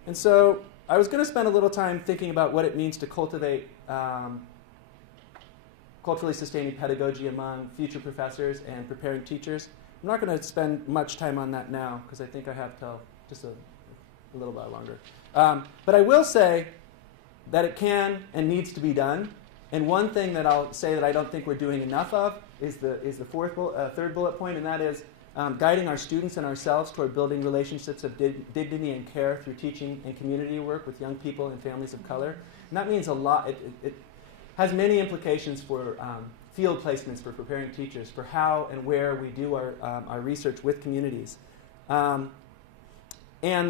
And so I was going to spend a little time thinking about what it means to cultivate culturally sustaining pedagogy among future professors and preparing teachers. I'm not going to spend much time on that now, because I think I have till just a little bit longer. But I will say that it can and needs to be done. And one thing that I'll say that I don't think we're doing enough of is the third bullet point, and that is guiding our students and ourselves toward building relationships of dignity and care through teaching and community work with young people and families of color. And that means a lot. It has many implications for field placements for preparing teachers, for how and where we do our research with communities. And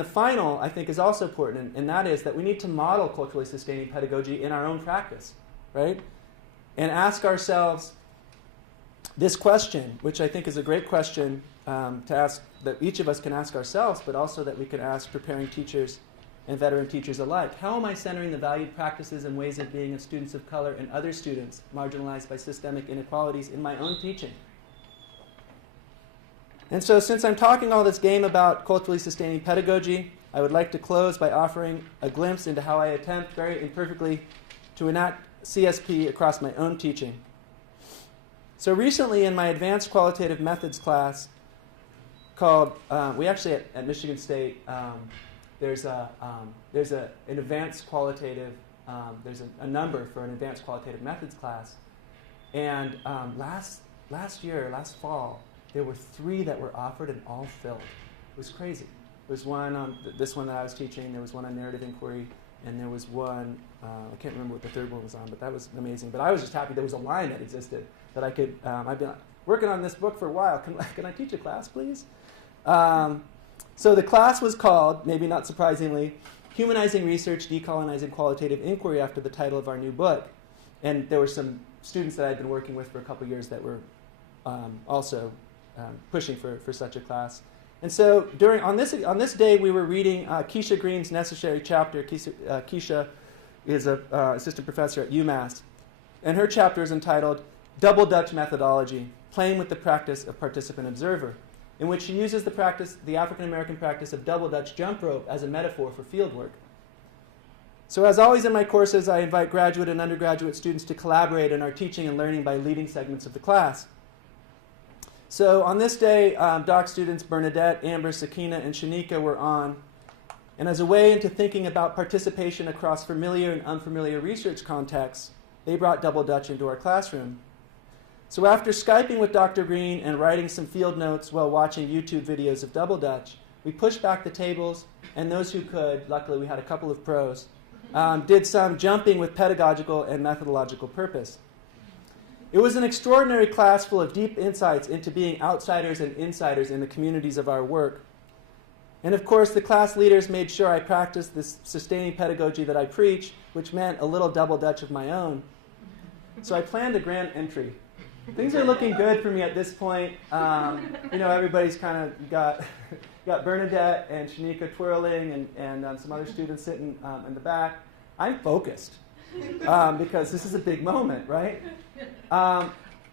the final, I think, is also important, and that is that we need to model culturally sustaining pedagogy in our own practice, right? And ask ourselves this question, which I think is a great question to ask, that each of us can ask ourselves, but also that we can ask preparing teachers and veteran teachers alike. How am I centering the valued practices and ways of being of students of color and other students marginalized by systemic inequalities in my own teaching? And so since I'm talking all this game about culturally sustaining pedagogy, I would like to close by offering a glimpse into how I attempt very imperfectly to enact CSP across my own teaching. So recently in my advanced qualitative methods class called, we actually at Michigan State, there's an advanced qualitative, there's a number for an advanced qualitative methods class. And last fall, there were 3 that were offered and all filled. It was crazy. There was one on this one that I was teaching, there was one on narrative inquiry, and there was one, I can't remember what the third one was on, but that was amazing. But I was just happy there was a line that existed that I could, I've been working on this book for a while. Can I teach a class, please? So the class was called, maybe not surprisingly, Humanizing Research, Decolonizing Qualitative Inquiry, after the title of our new book. And there were some students that I'd been working with for a couple years that were also pushing for such a class. And so on this day, we were reading Keisha Green's necessary chapter. Keisha is an assistant professor at UMass. And her chapter is entitled Double Dutch Methodology, Playing with the Practice of Participant Observer, in which she uses the African-American practice of double Dutch jump rope as a metaphor for field work. So as always in my courses, I invite graduate and undergraduate students to collaborate in our teaching and learning by leading segments of the class. So on this day, doc students Bernadette, Amber, Sakina, and Shanika were on. And as a way into thinking about participation across familiar and unfamiliar research contexts, they brought double Dutch into our classroom. So after Skyping with Dr. Green and writing some field notes while watching YouTube videos of double Dutch, we pushed back the tables, and those who could, luckily we had a couple of pros, did some jumping with pedagogical and methodological purpose. It was an extraordinary class full of deep insights into being outsiders and insiders in the communities of our work. And of course, the class leaders made sure I practiced this sustaining pedagogy that I preach, which meant a little double Dutch of my own. So I planned a grand entry. Things are looking good for me at this point. Everybody's kind of got Bernadette and Shanika twirling and some other students sitting in the back. I'm focused because this is a big moment, right? And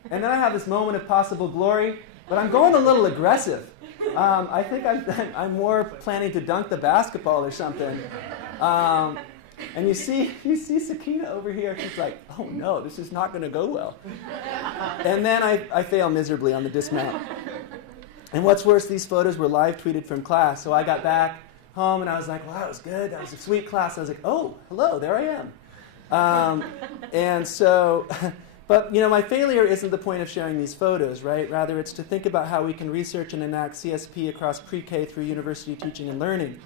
then I have this moment of possible glory, but I'm going a little aggressive. I think I'm more planning to dunk the basketball or something. And you see Sakina over here. She's like, oh no, this is not going to go well. And then I fail miserably on the dismount. And what's worse, these photos were live tweeted from class. So I got back home and I was like, well, that was good. That was a sweet class. I was like, oh, hello, there I am. But my failure isn't the point of sharing these photos, right? Rather, it's to think about how we can research and enact CSP across pre-K through university teaching and learning.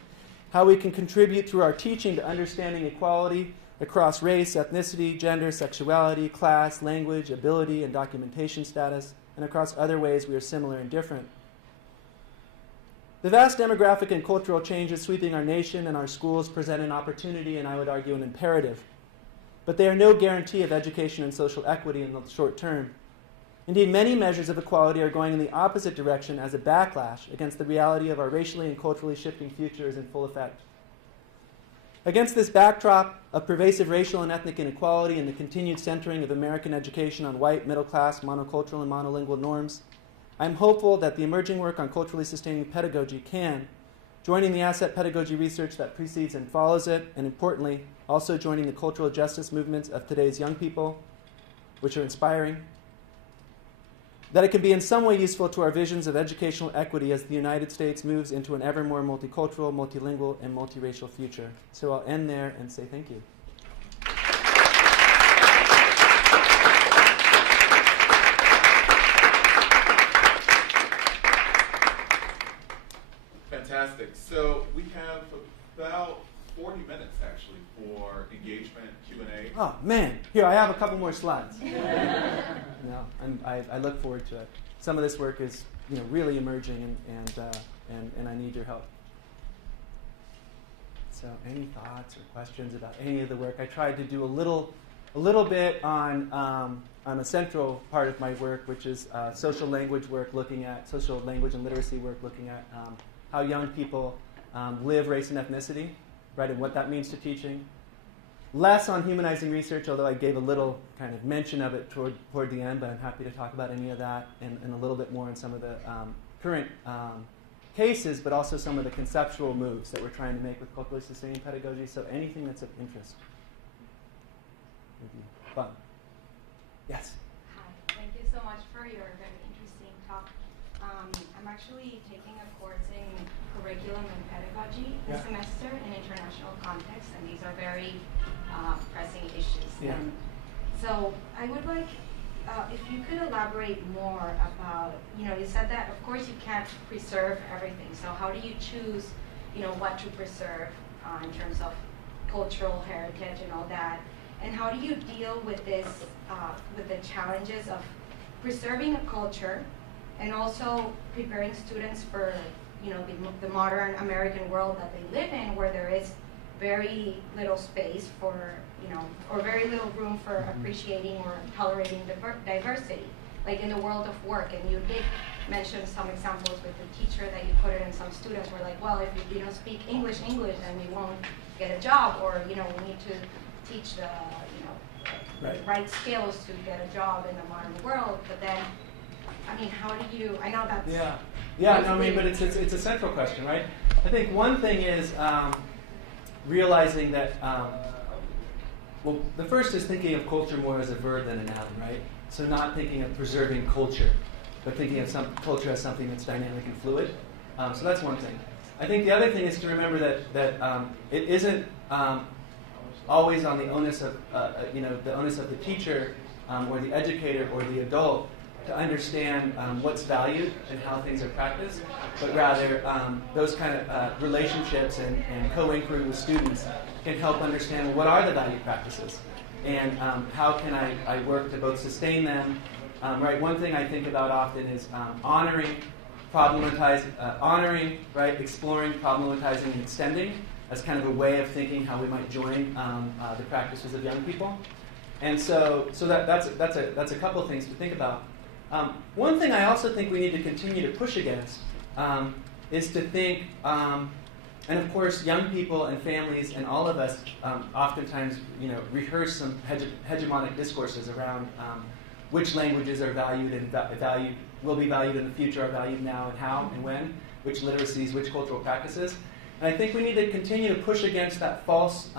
how we can contribute through our teaching to understanding equality across race, ethnicity, gender, sexuality, class, language, ability, and documentation status, and across other ways we are similar and different. The vast demographic and cultural changes sweeping our nation and our schools present an opportunity, and I would argue an imperative. But they are no guarantee of education and social equity in the short term. Indeed, many measures of equality are going in the opposite direction as a backlash against the reality of our racially and culturally shifting future is in full effect. Against this backdrop of pervasive racial and ethnic inequality and the continued centering of American education on white, middle-class, monocultural, and monolingual norms, I am hopeful that the emerging work on culturally sustaining pedagogy can, joining the asset pedagogy research that precedes and follows it, and importantly, also joining the cultural justice movements of today's young people, which are inspiring, that it can be in some way useful to our visions of educational equity as the United States moves into an ever more multicultural, multilingual, and multiracial future. So I'll end there and say thank you. Fantastic. So we have about 40 minutes actually for engagement, Q&A. Oh man, here I have a couple more slides. No, I look forward to it. Some of this work is really emerging, and I need your help. So, any thoughts or questions about any of the work? I tried to do a little bit on a central part of my work, which is social language work, looking at social language and literacy work, looking at how young people live race and ethnicity, right, and what that means to teaching. Less on humanizing research, although I gave a little kind of mention of it toward the end, but I'm happy to talk about any of that and a little bit more on some of the current cases, but also some of the conceptual moves that we're trying to make with culturally sustaining pedagogy. So anything that's of interest would be fun. Yes? Hi, thank you so much for your very interesting talk. I'm actually taking a course in curriculum and pedagogy this semester in international context, and these are very pressing issues. Yeah. And so I would like, if you could elaborate more about, you said that of course you can't preserve everything, so how do you choose, what to preserve in terms of cultural heritage and all that, and how do you deal with this, with the challenges of preserving a culture and also preparing students for the modern American world that they live in, where there is very little space for, or very little room for appreciating or tolerating diversity, like in the world of work. And you did mention some examples with the teacher that you put it in some students were like, well, if you don't speak English, then we won't get a job, or, we need to teach the, right skills to get a job in the modern world. But then, how do you, I know that's... But it's a central question, right? I think one thing is realizing that, the first is thinking of culture more as a verb than a noun, right? So not thinking of preserving culture, but thinking of culture as something that's dynamic and fluid. So that's one thing. I think the other thing is to remember that it isn't always on the onus of the teacher or the educator or the adult to understand what's valued and how things are practiced, but rather those kind of relationships and co-inquiry with students can help understand what are the value practices and how can I work to both sustain them. Right, one thing I think about often is honoring, exploring, problematizing, and extending as kind of a way of thinking how we might join the practices of young people. And so that's a couple of things to think about. One thing I also think we need to continue to push against is to think, and of course young people and families and all of us oftentimes rehearse some hegemonic discourses around which languages are valued and will be valued in the future, are valued now and how and when, which literacies, which cultural practices. And I think we need to continue to push against that false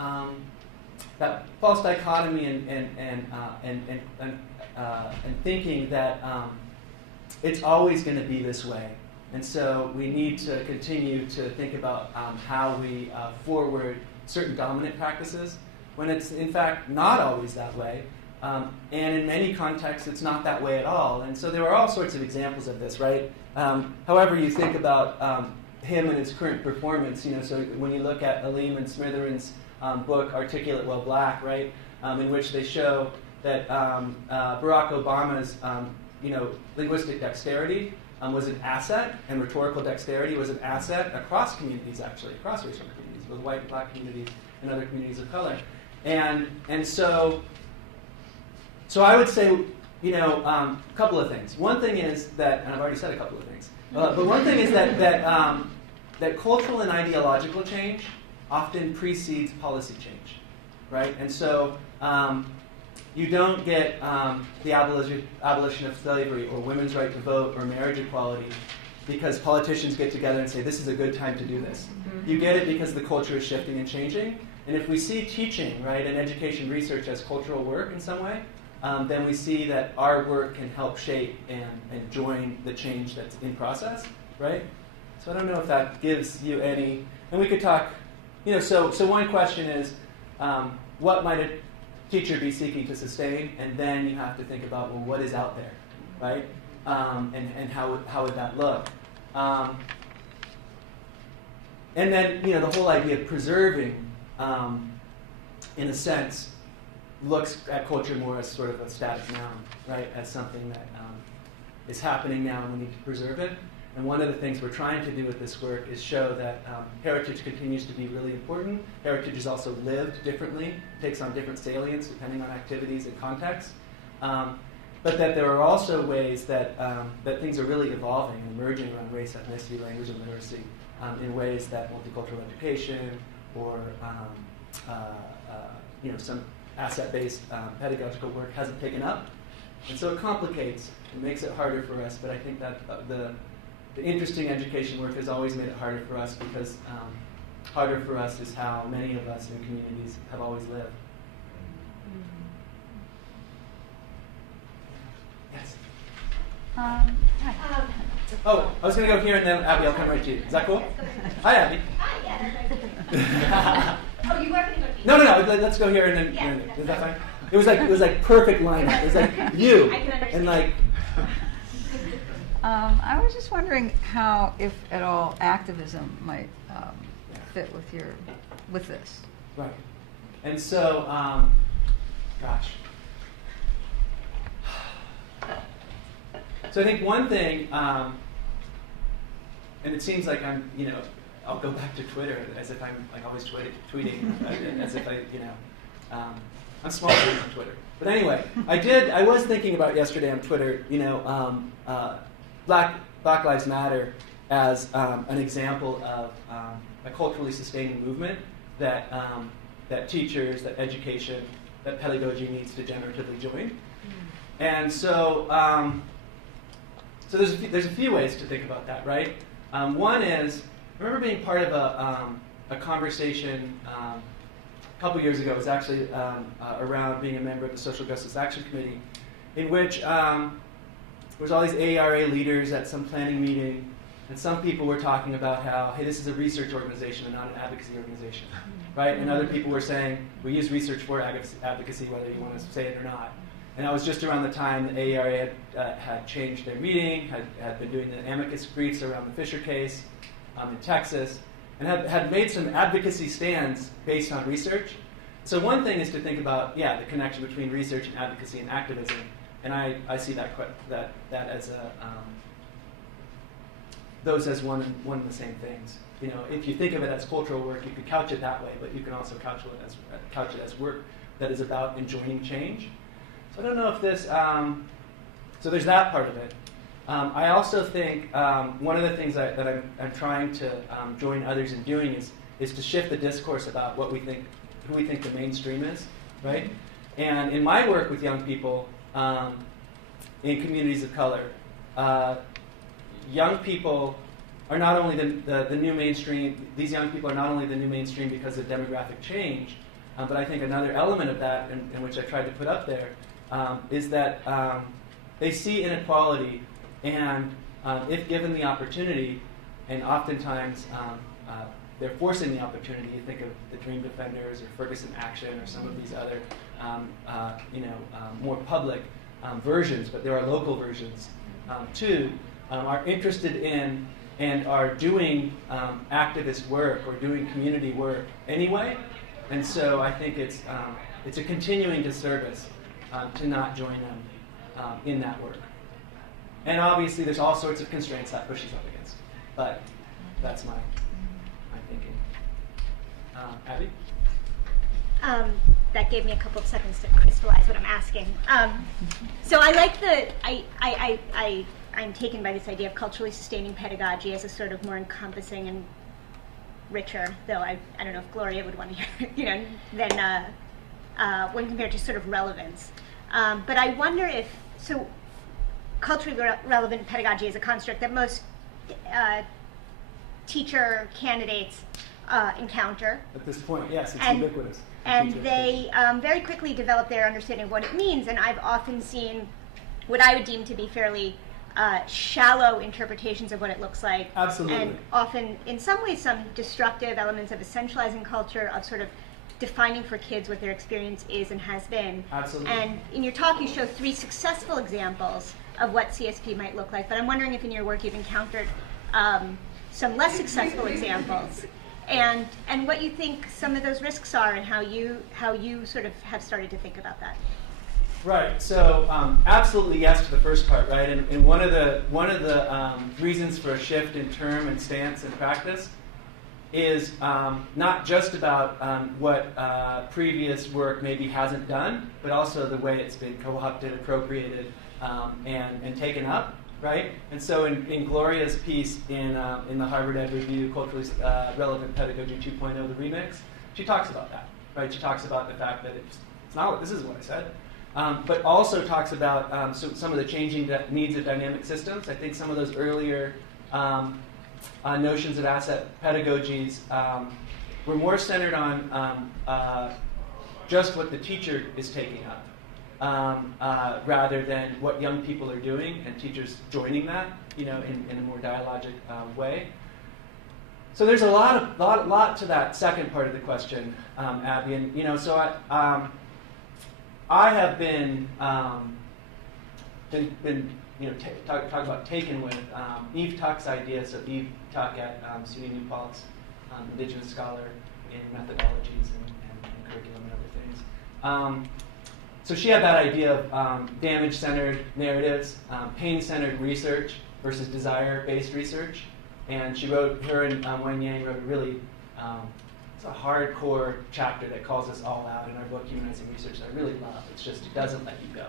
dichotomy and thinking that it's always going to be this way. And so we need to continue to think about how we forward certain dominant practices when it's in fact not always that way. And in many contexts it's not that way at all. And so there are all sorts of examples of this, right? However you think about him and his current performance. So when you look at Aleem and Smitheren's book Articulate While Black, right, in which they show that Barack Obama's linguistic dexterity was an asset, and rhetorical dexterity was an asset across communities, actually, across racial communities, both white and black communities and other communities of color. And so I would say, a couple of things. One thing is that, and I've already said a couple of things, but one thing is that cultural and ideological change often precedes policy change, right? And so you don't get the abolition of slavery or women's right to vote or marriage equality because politicians get together and say, this is a good time to do this. You get it because the culture is shifting and changing. And if we see teaching, right, and education research as cultural work in some way, then we see that our work can help shape and join the change that's in process, right? So I don't know if that gives you any, and we could talk, so one question is, what might a teacher be seeking to sustain? And then you have to think about, well, what is out there, right? And how would that look? And then, the whole idea of preserving, in a sense, looks at culture more as sort of a static noun, right? As something that is happening now and we need to preserve it. And one of the things we're trying to do with this work is show that heritage continues to be really important. Heritage is also lived differently, takes on different salience depending on activities and context. But that there are also ways that things are really evolving and emerging around race, ethnicity, language, and literacy in ways that multicultural education or some asset-based pedagogical work hasn't taken up. And so it complicates, it makes it harder for us, but I think that the interesting education work has always made it harder for us because harder for us is how many of us in communities have always lived. Yes? Hi. Oh, I was going to go here and then Abby, I'll come right to you. Is that cool? Hi, Abby. Hi, yeah. Oh, you weren't going to No, let's go here and then. Yeah, is that fine? It was like perfect lineup. It was like you I can understand. and like. I was just wondering how, if at all, activism might fit with this. Right. And so, gosh. So I think one thing, and it seems like I'm, I'll go back to Twitter as if I'm like always tweeting, as if I'm small on Twitter. But anyway, I was thinking about yesterday on Twitter, Black Lives Matter as an example of a culturally sustaining movement that teachers, that education, that pedagogy needs to generatively join. And so, so there's a few ways to think about that, right? One is, I remember being part of a conversation a couple years ago. It was actually around being a member of the Social Justice Action Committee, in which there was all these AERA leaders at some planning meeting, and some people were talking about how, hey, this is a research organization and not an advocacy organization, right? And other people were saying, we use research for advocacy, whether you want to say it or not. And that was just around the time the AERA had changed their meeting, had been doing the amicus briefs around the Fisher case in Texas, and had made some advocacy stands based on research. So one thing is to think about, the connection between research and advocacy and activism. And I see that as those as one and the same things. If you think of it as cultural work, you could couch it that way, but you can also couch it as work that is about enjoining change. So I don't know if this. So there's that part of it. I also think one of the things that I'm trying to join others in doing is to shift the discourse about who we think the mainstream is, right? And in my work with young people in communities of color, young people are not only the new mainstream. These young people are not only the new mainstream because of demographic change, but I think another element of that, in which I tried to put up there, is that they see inequality, and if given the opportunity, and oftentimes they're forcing the opportunity. You think of the Dream Defenders or Ferguson Action or some of these other more public versions, but there are local versions too, are interested in and are doing activist work or doing community work anyway. And so I think it's a continuing disservice to not join them in that work. And obviously there's all sorts of constraints that pushes up against. But that's my thinking. Abby? That gave me a couple of seconds to crystallize what I'm asking. So I like I'm taken by this idea of culturally sustaining pedagogy as a sort of more encompassing and richer, though I don't know if Gloria would want to hear, than when compared to sort of relevance. But I wonder if, so culturally relevant pedagogy is a construct that most teacher candidates encounter. At this point, yes, it's and, ubiquitous. And they very quickly develop their understanding of what it means, and I've often seen what I would deem to be fairly shallow interpretations of what it looks like. Absolutely. And often, in some ways, some destructive elements of essentializing culture, of sort of defining for kids what their experience is and has been. Absolutely. And in your talk, you show 3 successful examples of what CSP might look like, but I'm wondering if in your work you've encountered some less successful examples, and what you think some of those risks are, and how you sort of have started to think about that. Right. So absolutely yes to the first part, right? And one of the reasons for a shift in term and stance and practice is not just about what previous work maybe hasn't done, but also the way it's been co-opted, appropriated, and taken up, right? And so in Gloria's piece in the Harvard Ed Review, Culturally Relevant Pedagogy 2.0, the remix, she talks about that, right? She talks about the fact that it's not what this is what I said. But also talks about some of the changing needs of dynamic systems. I think some of those earlier notions of asset pedagogies were more centered on just what the teacher is taking up, rather than what young people are doing and teachers joining that, in a more dialogic way. So there's a lot to that second part of the question, Abby, and so I have been talk about taken with Eve Tuck's idea. So Eve Tuck at SUNY New Paltz, Indigenous scholar in methodologies and curriculum and other things. So she had that idea of damage-centered narratives, pain-centered research versus desire-based research, and her and Wen Yang wrote a really it's a hardcore chapter that calls us all out in our book, Humanizing Research, that I really love. It's just, it doesn't let you go.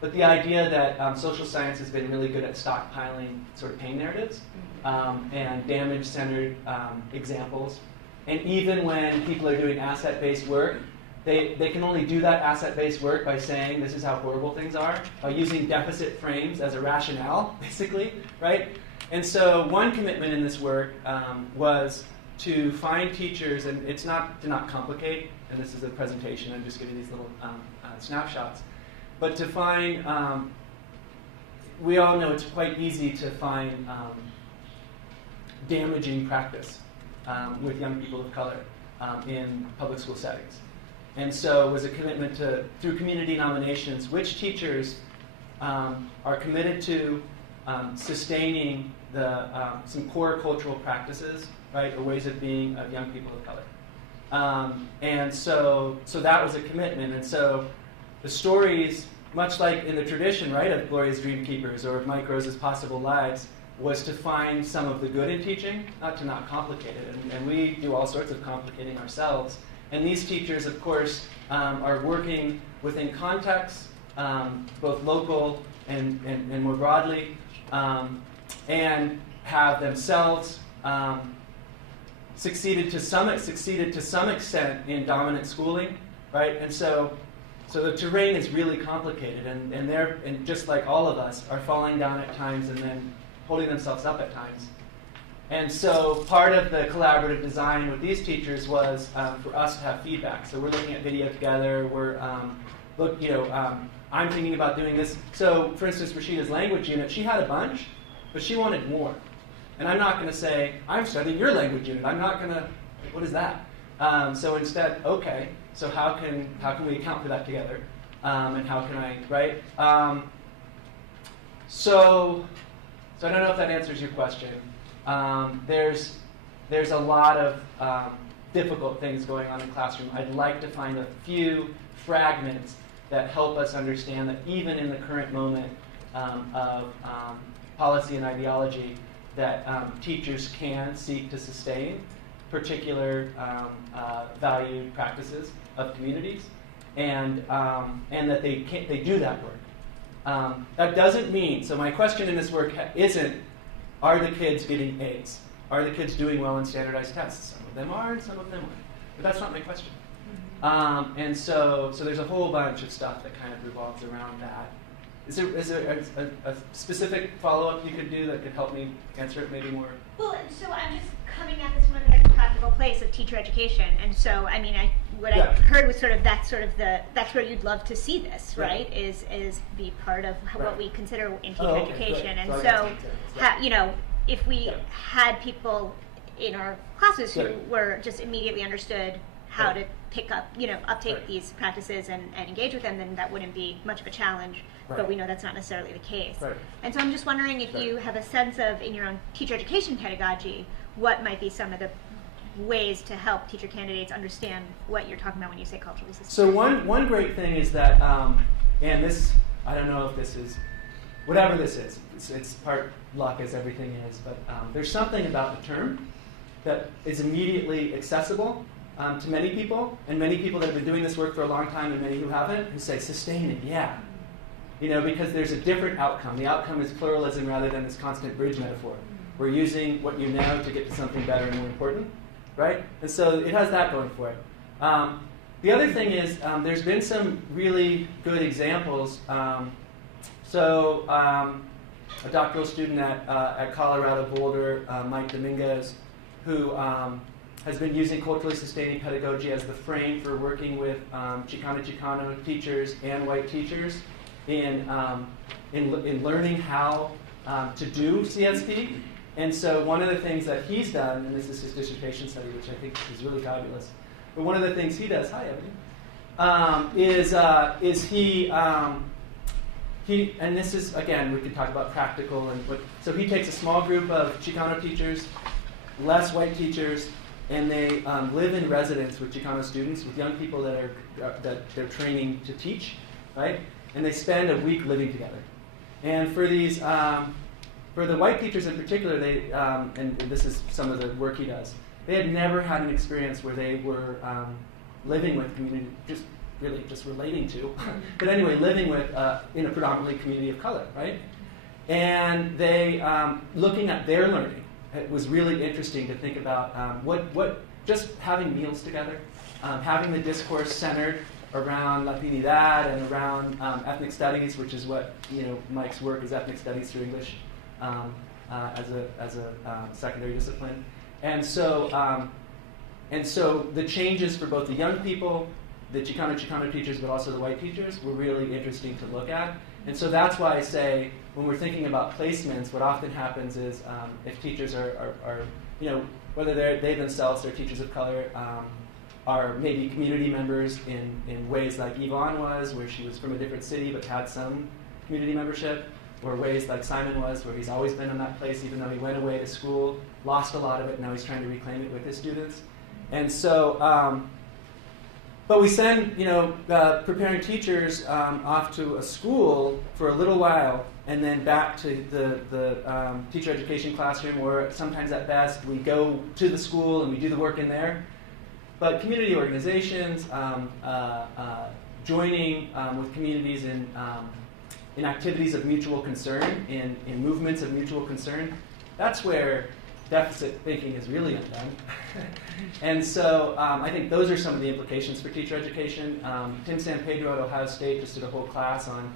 But the idea that social science has been really good at stockpiling sort of pain narratives and damage-centered examples. And even when people are doing asset-based work, they can only do that asset-based work by saying this is how horrible things are, by using deficit frames as a rationale, basically, right? And so one commitment in this work was to find teachers, and it's not to not complicate, and this is a presentation, I'm just giving these little snapshots, but to find, we all know it's quite easy to find damaging practice with young people of color in public school settings. And so it was a commitment to, through community nominations, which teachers are committed to sustaining some core cultural practices, right, or ways of being of young people of color. And so that was a commitment. And so the stories, much like in the tradition, right, of Gloria's Dream Keepers or of Mike Rose's Possible Lives, was to find some of the good in teaching, not to not complicate it. And we do all sorts of complicating ourselves. And these teachers, of course, are working within contexts, both local and more broadly, and have themselves succeeded to some extent in dominant schooling, right? And so the terrain is really complicated, and they're, and just like all of us, are falling down at times and then holding themselves up at times. And so part of the collaborative design with these teachers was for us to have feedback. So we're looking at video together. We're I'm thinking about doing this. So for instance, Rashida's language unit, she had a bunch, but she wanted more. And I'm not going to say, I'm studying your language unit. I'm not going to, what is that? So instead, okay, so how can we account for that together? And how can I, right? So So I don't know if that answers your question. There's a lot of difficult things going on in the classroom. I'd like to find a few fragments that help us understand that even in the current moment of policy and ideology, that teachers can seek to sustain particular valued practices of communities, and that they do that work. That doesn't mean, so my question in this work isn't, are the kids getting A's? Are the kids doing well in standardized tests? Some of them are and some of them aren't. But that's not my question. And so there's a whole bunch of stuff that kind of revolves around that. Is there a specific follow-up you could do that could help me answer it maybe more? Well, so I'm just coming at this from a very practical place of teacher education, and so I mean, I heard was sort of that's where you'd love to see this, right? Is be part of what we consider in teacher education, great. and so you know, if we had people in our classes who were just immediately understood how to pick up, uptake these practices and engage with them, then that wouldn't be much of a challenge. But we know that's not necessarily the case. And so I'm just wondering if you have a sense of, in your own teacher education pedagogy, what might be some of the ways to help teacher candidates understand what you're talking about when you say culturally sustainable. So one great thing is that, and this, I don't know if this is, whatever this is, it's part luck as everything is, but there's something about the term that is immediately accessible to many people, and many people that have been doing this work for a long time and many who haven't, who say, sustaining, yeah. Because there's a different outcome. The outcome is pluralism rather than this constant bridge metaphor. We're using what you know to get to something better and more important, right? And so it has that going for it. The other thing is there's been some really good examples. So a doctoral student at Colorado Boulder, Mike Dominguez, who has been using culturally sustaining pedagogy as the frame for working with Chicano teachers and white teachers in learning how to do CSP. And so one of the things that he's done, and this is his dissertation study, which I think is really fabulous, but one of the things he does, hi Ebony, is he, and this is, again, we could talk about practical, so he takes a small group of Chicano teachers, less white teachers, and they live in residence with Chicano students, with young people that they're training to teach, right? And they spend a week living together. And for these, for the white teachers in particular, they, and this is some of the work he does, they had never had an experience where they were living with community, just relating to, but anyway, living with in a predominantly community of color, right? And they, looking at their learning, it was really interesting to think about what just having meals together, having the discourse centered around Latinidad and around ethnic studies, which is what Mike's work is, ethnic studies through English as a secondary discipline, and so the changes for both the young people, the Chicano teachers, but also the white teachers, were really interesting to look at. And so that's why I say when we're thinking about placements, what often happens is if teachers are whether they themselves are teachers of color, are maybe community members in ways like Yvonne was, where she was from a different city but had some community membership, or ways like Simon was, where he's always been in that place even though he went away to school, lost a lot of it, and now he's trying to reclaim it with his students. And so, but we send, preparing teachers off to a school for a little while, and then back to the teacher education classroom, or sometimes at best we go to the school and we do the work in there. But community organizations, joining with communities in activities of mutual concern, in movements of mutual concern, that's where deficit thinking is really undone. And so I think those are some of the implications for teacher education. Tim San Pedro at Ohio State just did a whole class on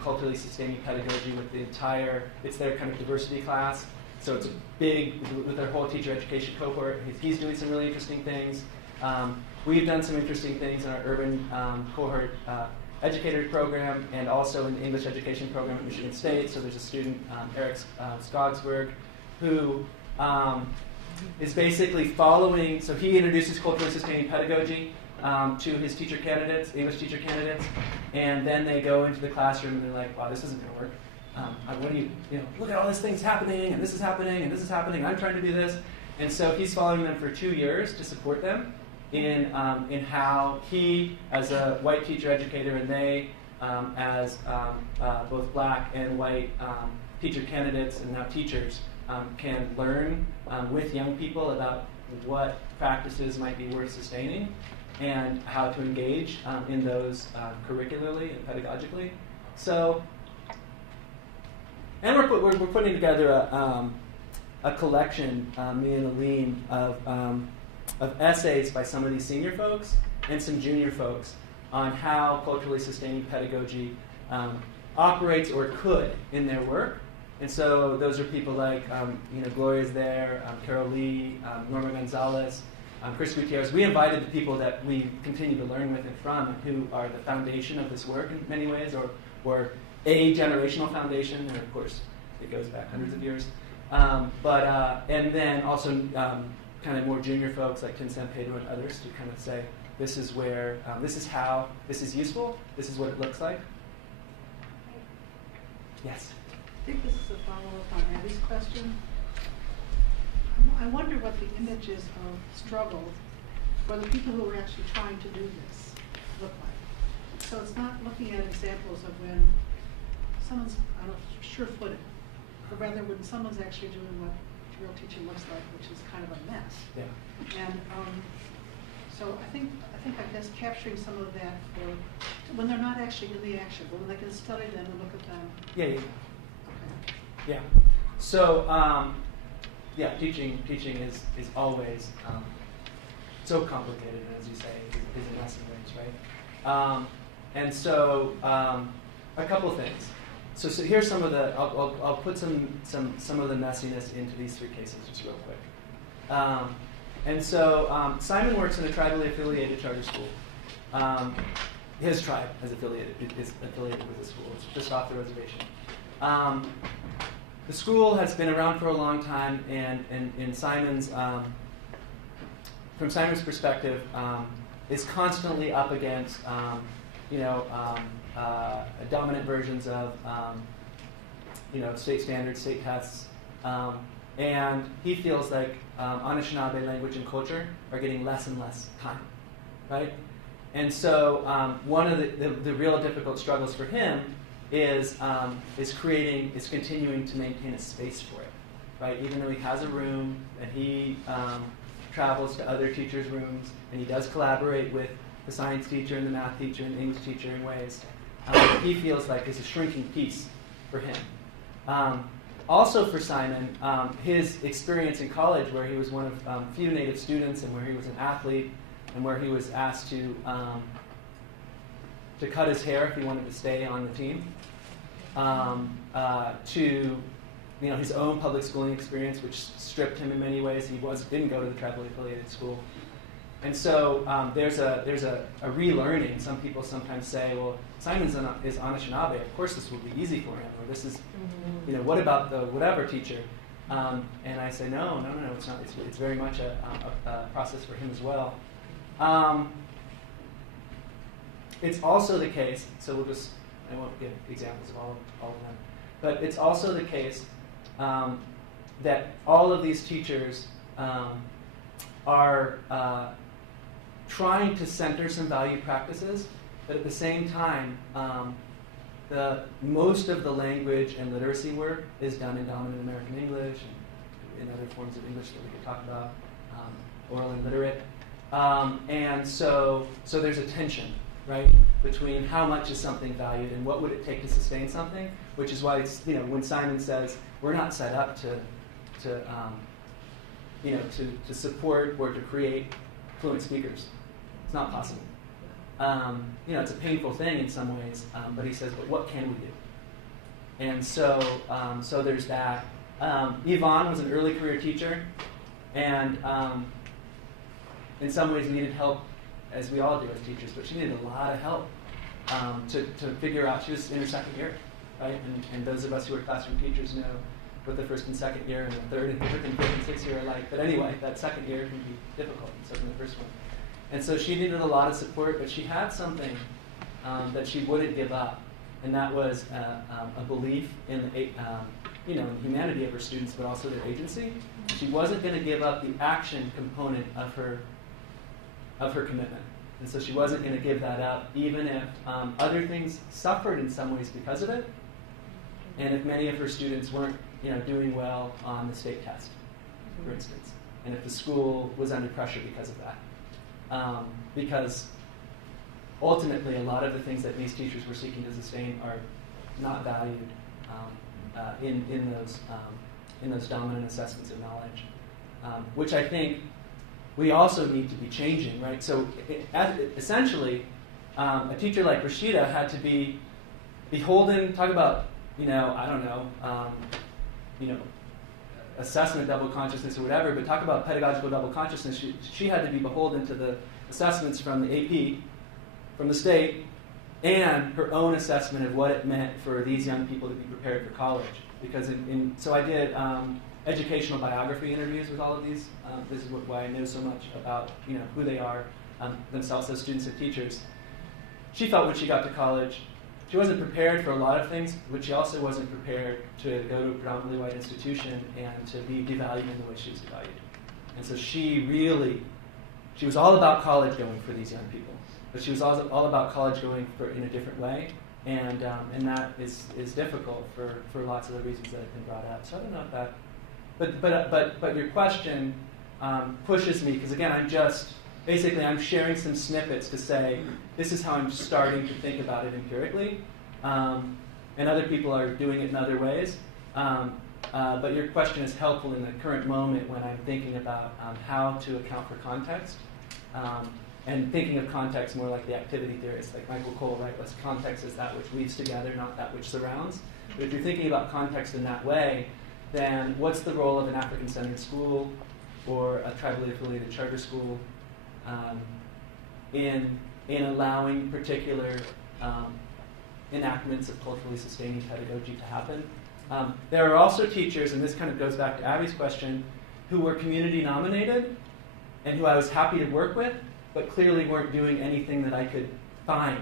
culturally sustaining pedagogy with the entire, it's their kind of diversity class. So it's big with their whole teacher education cohort. He's doing some really interesting things. We've done some interesting things in our urban cohort educator program, and also in the English education program at Michigan State. So there's a student, Eric Skogsberg, who is basically following, so he introduces culturally sustaining pedagogy to his teacher candidates, English teacher candidates, and then they go into the classroom and they're like, wow, this isn't going to work. what do you know, look at all these things happening, and this is happening, and this is happening, I'm trying to do this. And so he's following them for 2 years to support them in how he, as a white teacher educator, and they, as both black and white teacher candidates and now teachers, can learn with young people about what practices might be worth sustaining and how to engage in those curricularly and pedagogically. So, and we're putting together a collection, me and Aline, of essays by some of these senior folks and some junior folks on how culturally sustaining pedagogy operates or could in their work. And so those are people like, Gloria's there, Carol Lee, Norma Gonzalez, Chris Gutierrez. We invited the people that we continue to learn with and from, who are the foundation of this work in many ways, or a generational foundation, and of course it goes back hundreds of years. And then also kind of more junior folks like Tim San Pedro and others to kind of say, this is where, this is how, this is useful, this is what it looks like. Yes? I think this is a follow-up on Abby's question. I wonder what the images of struggle for the people who are actually trying to do this look like. So it's not looking at examples of when someone's sure-footed, but rather when someone's actually doing what real teaching looks like, which is kind of a mess. Yeah. And so I think guess capturing some of that for when they're not actually in the action, but when they can study them and look at them. Yeah. Okay. Yeah. So, teaching is always so complicated, and as you say, is a mess in ways, right? And so, a couple of things. So here's some of the. I'll put some of the messiness into these 3 cases just real quick. And so Simon works in a tribally affiliated charter school. His tribe is affiliated with the school. It's just off the reservation. The school has been around for a long time, and in Simon's, from Simon's perspective, is constantly up against, dominant versions of, state standards, state tests, and he feels like Anishinaabe language and culture are getting less and less time, right? And so one of the real difficult struggles for him is continuing to maintain a space for it, right? Even though he has a room and he travels to other teachers' rooms and he does collaborate with the science teacher and the math teacher and the English teacher in ways, he feels like it's a shrinking piece for him. Also for Simon, his experience in college, where he was one of few Native students and where he was an athlete and where he was asked to cut his hair if he wanted to stay on the team, to his own public schooling experience, which stripped him in many ways. He didn't go to the tribally affiliated school. And so there's a relearning. Some people sometimes say, well, Simon is Anishinaabe. Of course this will be easy for him. Or this is, what about the whatever teacher? And I say, no, it's not. It's very much a process for him as well. It's also the case, so I won't give examples of all of them, but it's also the case that all of these teachers are trying to center some value practices, but at the same time, most of the language and literacy work is done in dominant American English and in other forms of English that we could talk about, oral and literate. And so there's a tension, right, between how much is something valued and what would it take to sustain something, which is why it's, when Simon says we're not set up to support or to create fluent speakers. It's not possible. It's a painful thing in some ways, but he says, but what can we do? And so there's that. Yvonne was an early career teacher, and in some ways needed help, as we all do as teachers, but she needed a lot of help to figure out. She was in her second year, right? And those of us who are classroom teachers know what the first and second year and the third and fourth and fifth and sixth year are like. But anyway, that second year can be difficult, and so can the first one. And so she needed a lot of support, but she had something that she wouldn't give up, and that was a belief in the in the humanity of her students, but also their agency. She wasn't going to give up the action component of her commitment, and so she wasn't going to give that up, even if other things suffered in some ways because of it, and if many of her students weren't doing well on the state test, for instance, and if the school was under pressure because of that, because ultimately a lot of the things that these teachers were seeking to sustain are not valued in those dominant assessments of knowledge, which I think we also need to be changing, right? So essentially, a teacher like Rashida had to be beholden. Talk about assessment double consciousness or whatever, but talk about pedagogical double consciousness. She had to be beholden to the assessments from the AP, from the state, and her own assessment of what it meant for these young people to be prepared for college. Because so I did educational biography interviews with all of these. This is why I know so much about who they are themselves as students and teachers. She felt when she got to college, she wasn't prepared for a lot of things, but she also wasn't prepared to go to a predominantly white institution and to be devalued in the way she was devalued. And so she was all about college going for these young people, but she was also all about college going in a different way. And that is difficult for lots of the reasons that have been brought up. So I don't know if that, but your question pushes me, because again, I'm sharing some snippets to say this is how I'm starting to think about it empirically, and other people are doing it in other ways. But your question is helpful in the current moment when I'm thinking about how to account for context. And thinking of context more like the activity theorists, like Michael Cole, right? What's context is that which weaves together, not that which surrounds. But if you're thinking about context in that way, then what's the role of an African-centered school or a tribally affiliated charter school in allowing particular enactments of culturally sustaining pedagogy to happen? There are also teachers, and this kind of goes back to Abby's question, who were community nominated and who I was happy to work with, but clearly weren't doing anything that I could find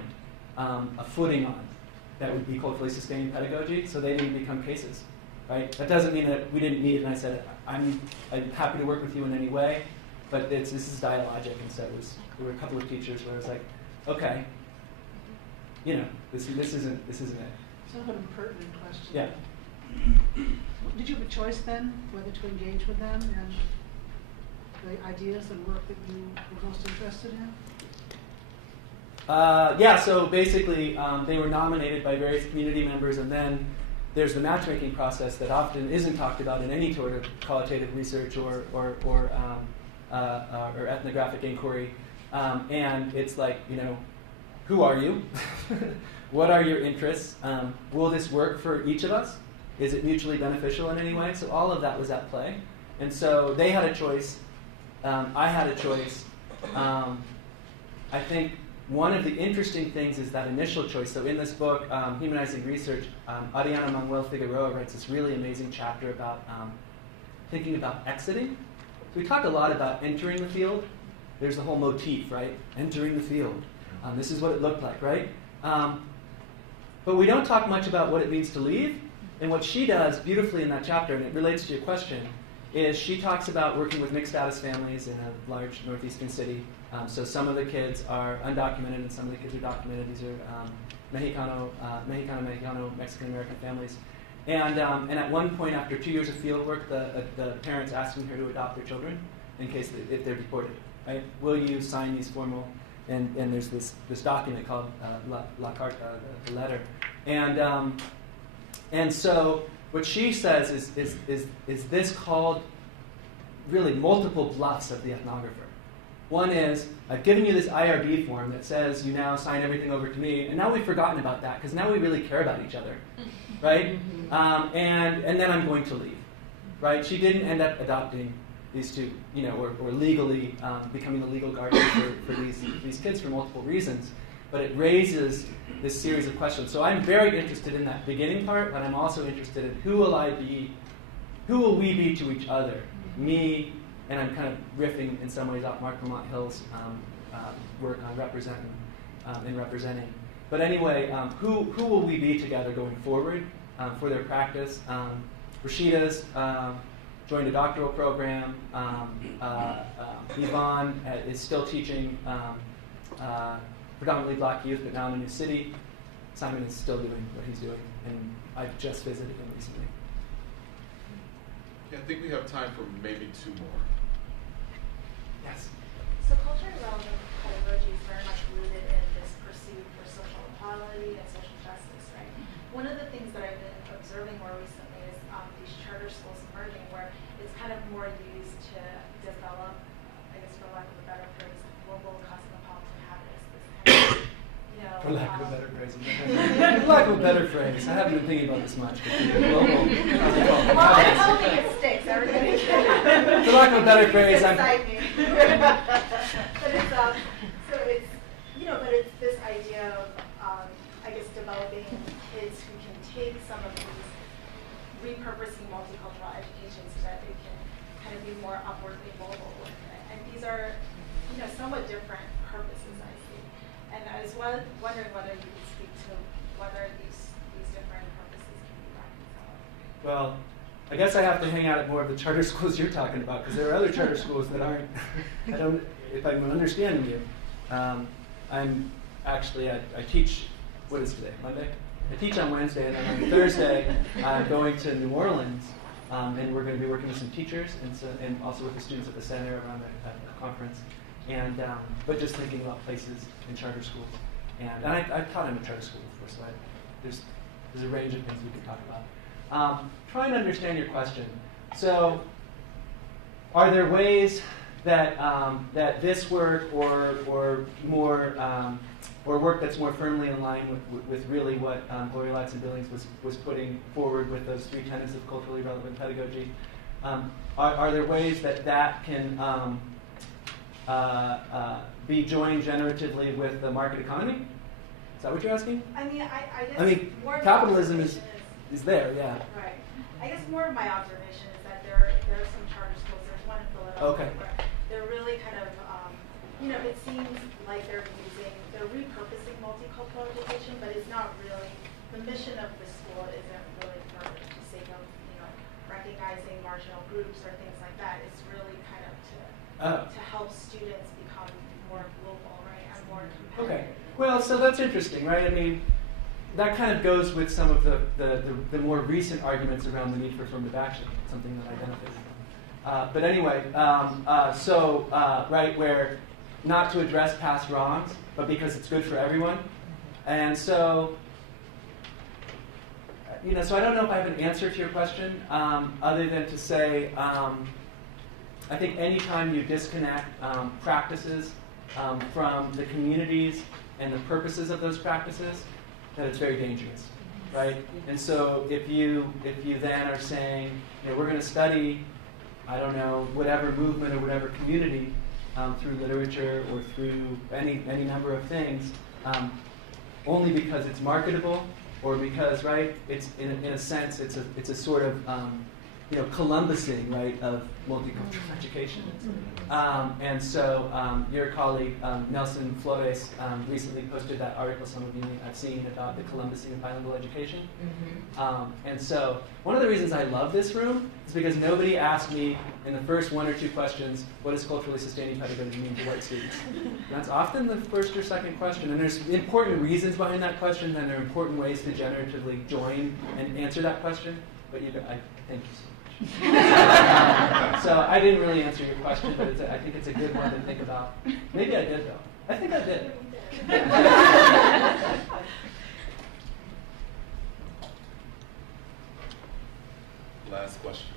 a footing on that would be culturally sustained pedagogy, so they didn't become cases, right? That doesn't mean that we didn't meet, and I said, I'm happy to work with you in any way, but this is dialogic, and so there were a couple of teachers where I was like, okay, this isn't it. Sort of an impertinent question. Yeah. Did you have a choice then, whether to engage with them and the ideas and work that you were most interested in? So basically they were nominated by various community members, and then there's the matchmaking process that often isn't talked about in any sort of qualitative research or ethnographic inquiry. And it's like, who are you? What are your interests? Will this work for each of us? Is it mutually beneficial in any way? So all of that was at play. And so they had a choice. I had a choice. I think one of the interesting things is that initial choice. So in this book, Humanizing Research, Ariana Manuel Figueroa writes this really amazing chapter about thinking about exiting. So we talk a lot about entering the field. There's the whole motif, right? Entering the field. This is what it looked like, right? But we don't talk much about what it means to leave. And what she does beautifully in that chapter, and it relates to your question, is she talks about working with mixed status families in a large northeastern city. So some of the kids are undocumented and some of the kids are documented. These are Mexicano, Mexican-American families. And at one point, after 2 years of field work, the parents asking her to adopt their children in case if they're deported. Right? Will you sign these formal? And there's this document called La Carta, the letter. And so what she says is this called really multiple bluffs of the ethnographer. One is, I've given you this IRB form that says you now sign everything over to me, and now we've forgotten about that because now we really care about each other, right? And then I'm going to leave, right? She didn't end up adopting these two, or legally becoming the legal guardian for these kids for multiple reasons. But it raises this series of questions. So I'm very interested in that beginning part, but I'm also interested in who will we be to each other? Me, and I'm kind of riffing in some ways off Mark Vermont Hill's work on representing. But anyway, who will we be together going forward for their practice? Rashida's joined a doctoral program. Yvonne is still teaching predominantly Black youth, but now in a new city. Simon is still doing what he's doing, and I just visited him recently. Yeah, I think we have time for maybe 2 more. Yes. So culturally relevant pedagogy is very much rooted in this pursuit for social equality and social justice, right? One of the things that I've been observing more recently is these charter schools emerging where it's kind of more used to develop, I guess for lack of a better phrase, global cosmopolitan habits. This kind of, you know, For lack of a better phrase. For lack of a better phrase. I haven't been thinking about this much. But global. Well, I'm hoping it sticks. Everybody. For lack of a better phrase, I'm. But it's so it's but it's this idea of I guess developing kids who can take some of these repurposing multicultural education so that they can kind of be more upwardly mobile with it. And these are somewhat different purposes, I see. And I was wondering whether you could speak to whether these different purposes can be reconciled. Well, I guess I have to hang out at more of the charter schools you're talking about, because there are other charter schools that aren't. I don't. If I'm understanding you, I'm actually I teach. What is today? Monday. I teach on Wednesday, and then on Thursday I'm going to New Orleans, and we're going to be working with some teachers and also with the students at the center around the conference. And but just thinking about places in charter schools, and I've taught in a charter school before, so there's a range of things we could talk about. Trying to understand your question. So, are there ways that that this work or more or work that's more firmly in line with really what Gloria Ladson-Billings was putting forward with those 3 tenets of culturally relevant pedagogy? Are there ways that can be joined generatively with the market economy? Is that what you're asking? I mean, I guess. I mean, more capitalism is there, yeah. Right. I guess more of my observation is that there are some charter schools. There's one in Philadelphia where they're really kind of, it seems like they're repurposing multicultural education, but it's not really, the mission of the school isn't really for the sake of, recognizing marginal groups or things like that. It's really kind of to help students become more global, right, and more competitive. Okay. Well, so that's interesting, right? I mean, that kind of goes with some of the more recent arguments around the need for affirmative action, something that I benefited from. But anyway, right, where not to address past wrongs, but because it's good for everyone. And so, so I don't know if I have an answer to your question, other than to say, I think anytime you disconnect practices from the communities and the purposes of those practices, that it's very dangerous, right? And so if you then are saying, we're going to study, I don't know, whatever movement or whatever community through literature or through any number of things, only because it's marketable or because, right, it's in a sense it's a sort of Columbusing, right, of multicultural education. And so your colleague, Nelson Flores, recently posted that article some of you have seen about the Columbusing of bilingual education. And so one of the reasons I love this room is because nobody asked me in the first 1 or 2 questions, what does culturally sustaining pedagogy mean to white students? And that's often the first or second question. And there's important reasons behind that question, and there are important ways to generatively join and answer that question. But I thank you so much. So I didn't really answer your question, but I think it's a good one to think about. Maybe I did, though. I think I did. Last question.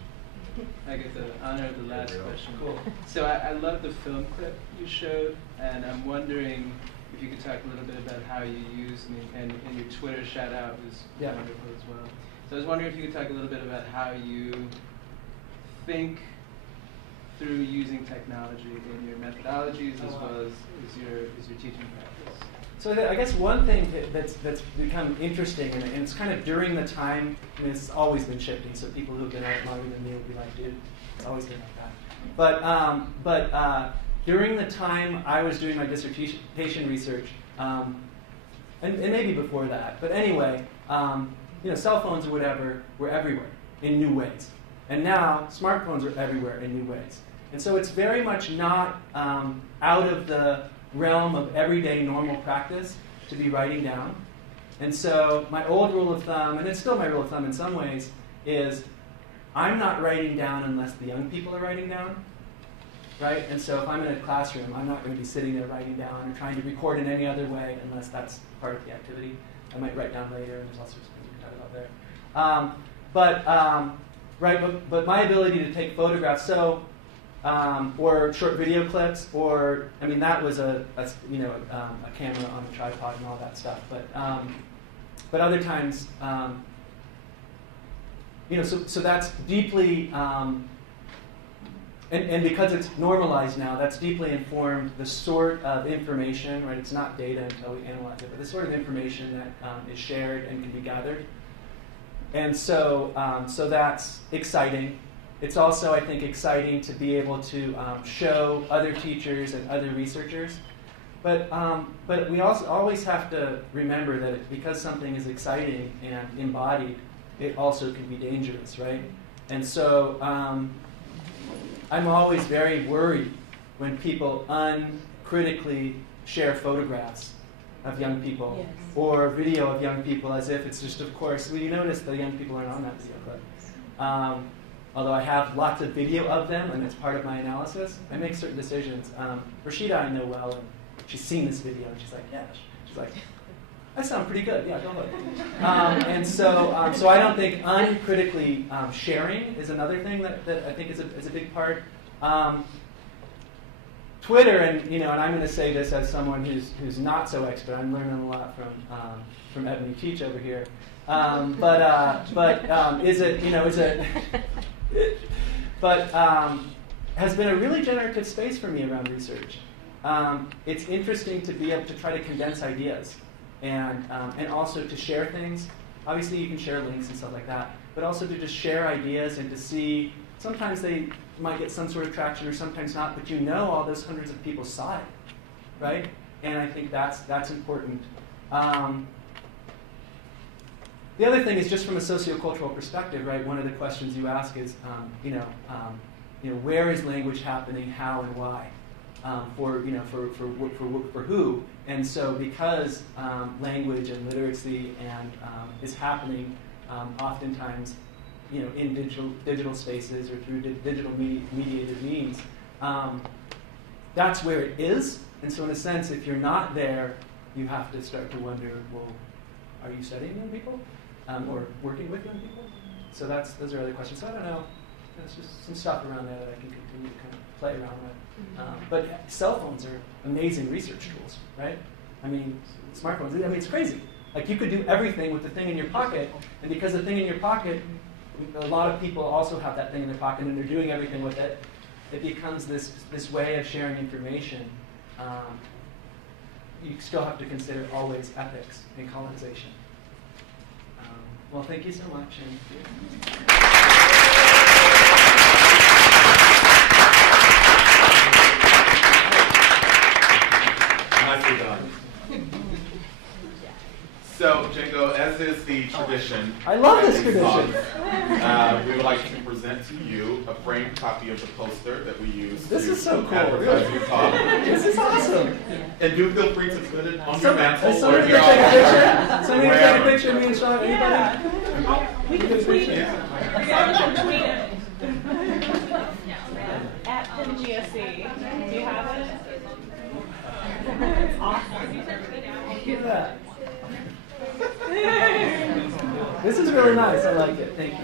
I get the honor of the last question. Cool. So I love the film clip you showed, and I'm wondering if you could talk a little bit about how you use, and your Twitter shout out was wonderful as well. So I was wondering if you could talk a little bit about how you think through using technology in your methodologies as well as your teaching practice. So I guess one thing that's become interesting, and it's kind of during the time, it's always been shifting, so people who've been out longer than me will be like, dude, it's always been like that. But during the time I was doing my dissertation research, and maybe before that. But anyway, cell phones or whatever were everywhere in new ways. And now smartphones are everywhere in new ways. And so it's very much not out of the realm of everyday normal practice to be writing down. And so my old rule of thumb, and it's still my rule of thumb in some ways, is I'm not writing down unless the young people are writing down, right? And so if I'm in a classroom, I'm not going to be sitting there writing down or trying to record in any other way unless that's part of the activity. I might write down later, and there's all sorts of things we can talk about there. But my ability to take photographs, or short video clips, or that was a camera on a tripod and all that stuff. But other times, so that's deeply, and because it's normalized now, that's deeply informed the sort of information, right? It's not data until we analyze it, but the sort of information that is shared and can be gathered. And so that's exciting. It's also, I think, exciting to be able to show other teachers and other researchers. But we also always have to remember that because something is exciting and embodied, it also can be dangerous, right? And so I'm always very worried when people uncritically share photographs of young people, yes, or video of young people as if it's just, of course, you notice the young people aren't on that video, but although I have lots of video of them and it's part of my analysis, I make certain decisions. Rashida I know well, and she's seen this video, and she's like, yeah, she's like, I sound pretty good, yeah, go look. And so I don't think uncritically sharing is another thing that I think is a big part. Twitter, and I'm going to say this as someone who's not so expert. I'm learning a lot from Ebony Teach over here. Has been a really generative space for me around research. It's interesting to be able to try to condense ideas and also to share things. Obviously, you can share links and stuff like that, but also to just share ideas and to see. Sometimes they might get some sort of traction, or sometimes not. But all those hundreds of people saw it, right? And I think that's important. The other thing is just from a sociocultural perspective, right? One of the questions you ask is, where is language happening, how and why, for who? And so because language and literacy and is happening oftentimes, in digital spaces or through digital mediated means, that's where it is. And so in a sense, if you're not there, you have to start to wonder, well, are you studying young people? Or working with young people? So those are other questions. So I don't know. There's just some stuff around there that I can continue to kind of play around with. But cell phones are amazing research tools, right? Smartphones, it's crazy. Like you could do everything with the thing in your pocket, and because the thing in your pocket, a lot of people also have that thing in their pocket and they're doing everything with it. It becomes this way of sharing information. You still have to consider always ethics and colonization. Well, thank you so much. Nicely done. So, Django, as is the tradition, I love this tradition. We would like to present to you a framed copy of the poster that we use. This is so cool. Advertise your talk. This is awesome. And do feel free to put it on your mantle. Somebody can take a picture. Somebody can take a picture of me and Sean. Anybody? We can tweet it. At Penn GSE. Do you have it? It's awesome. Look at that. This is really nice. I like it. Thank you.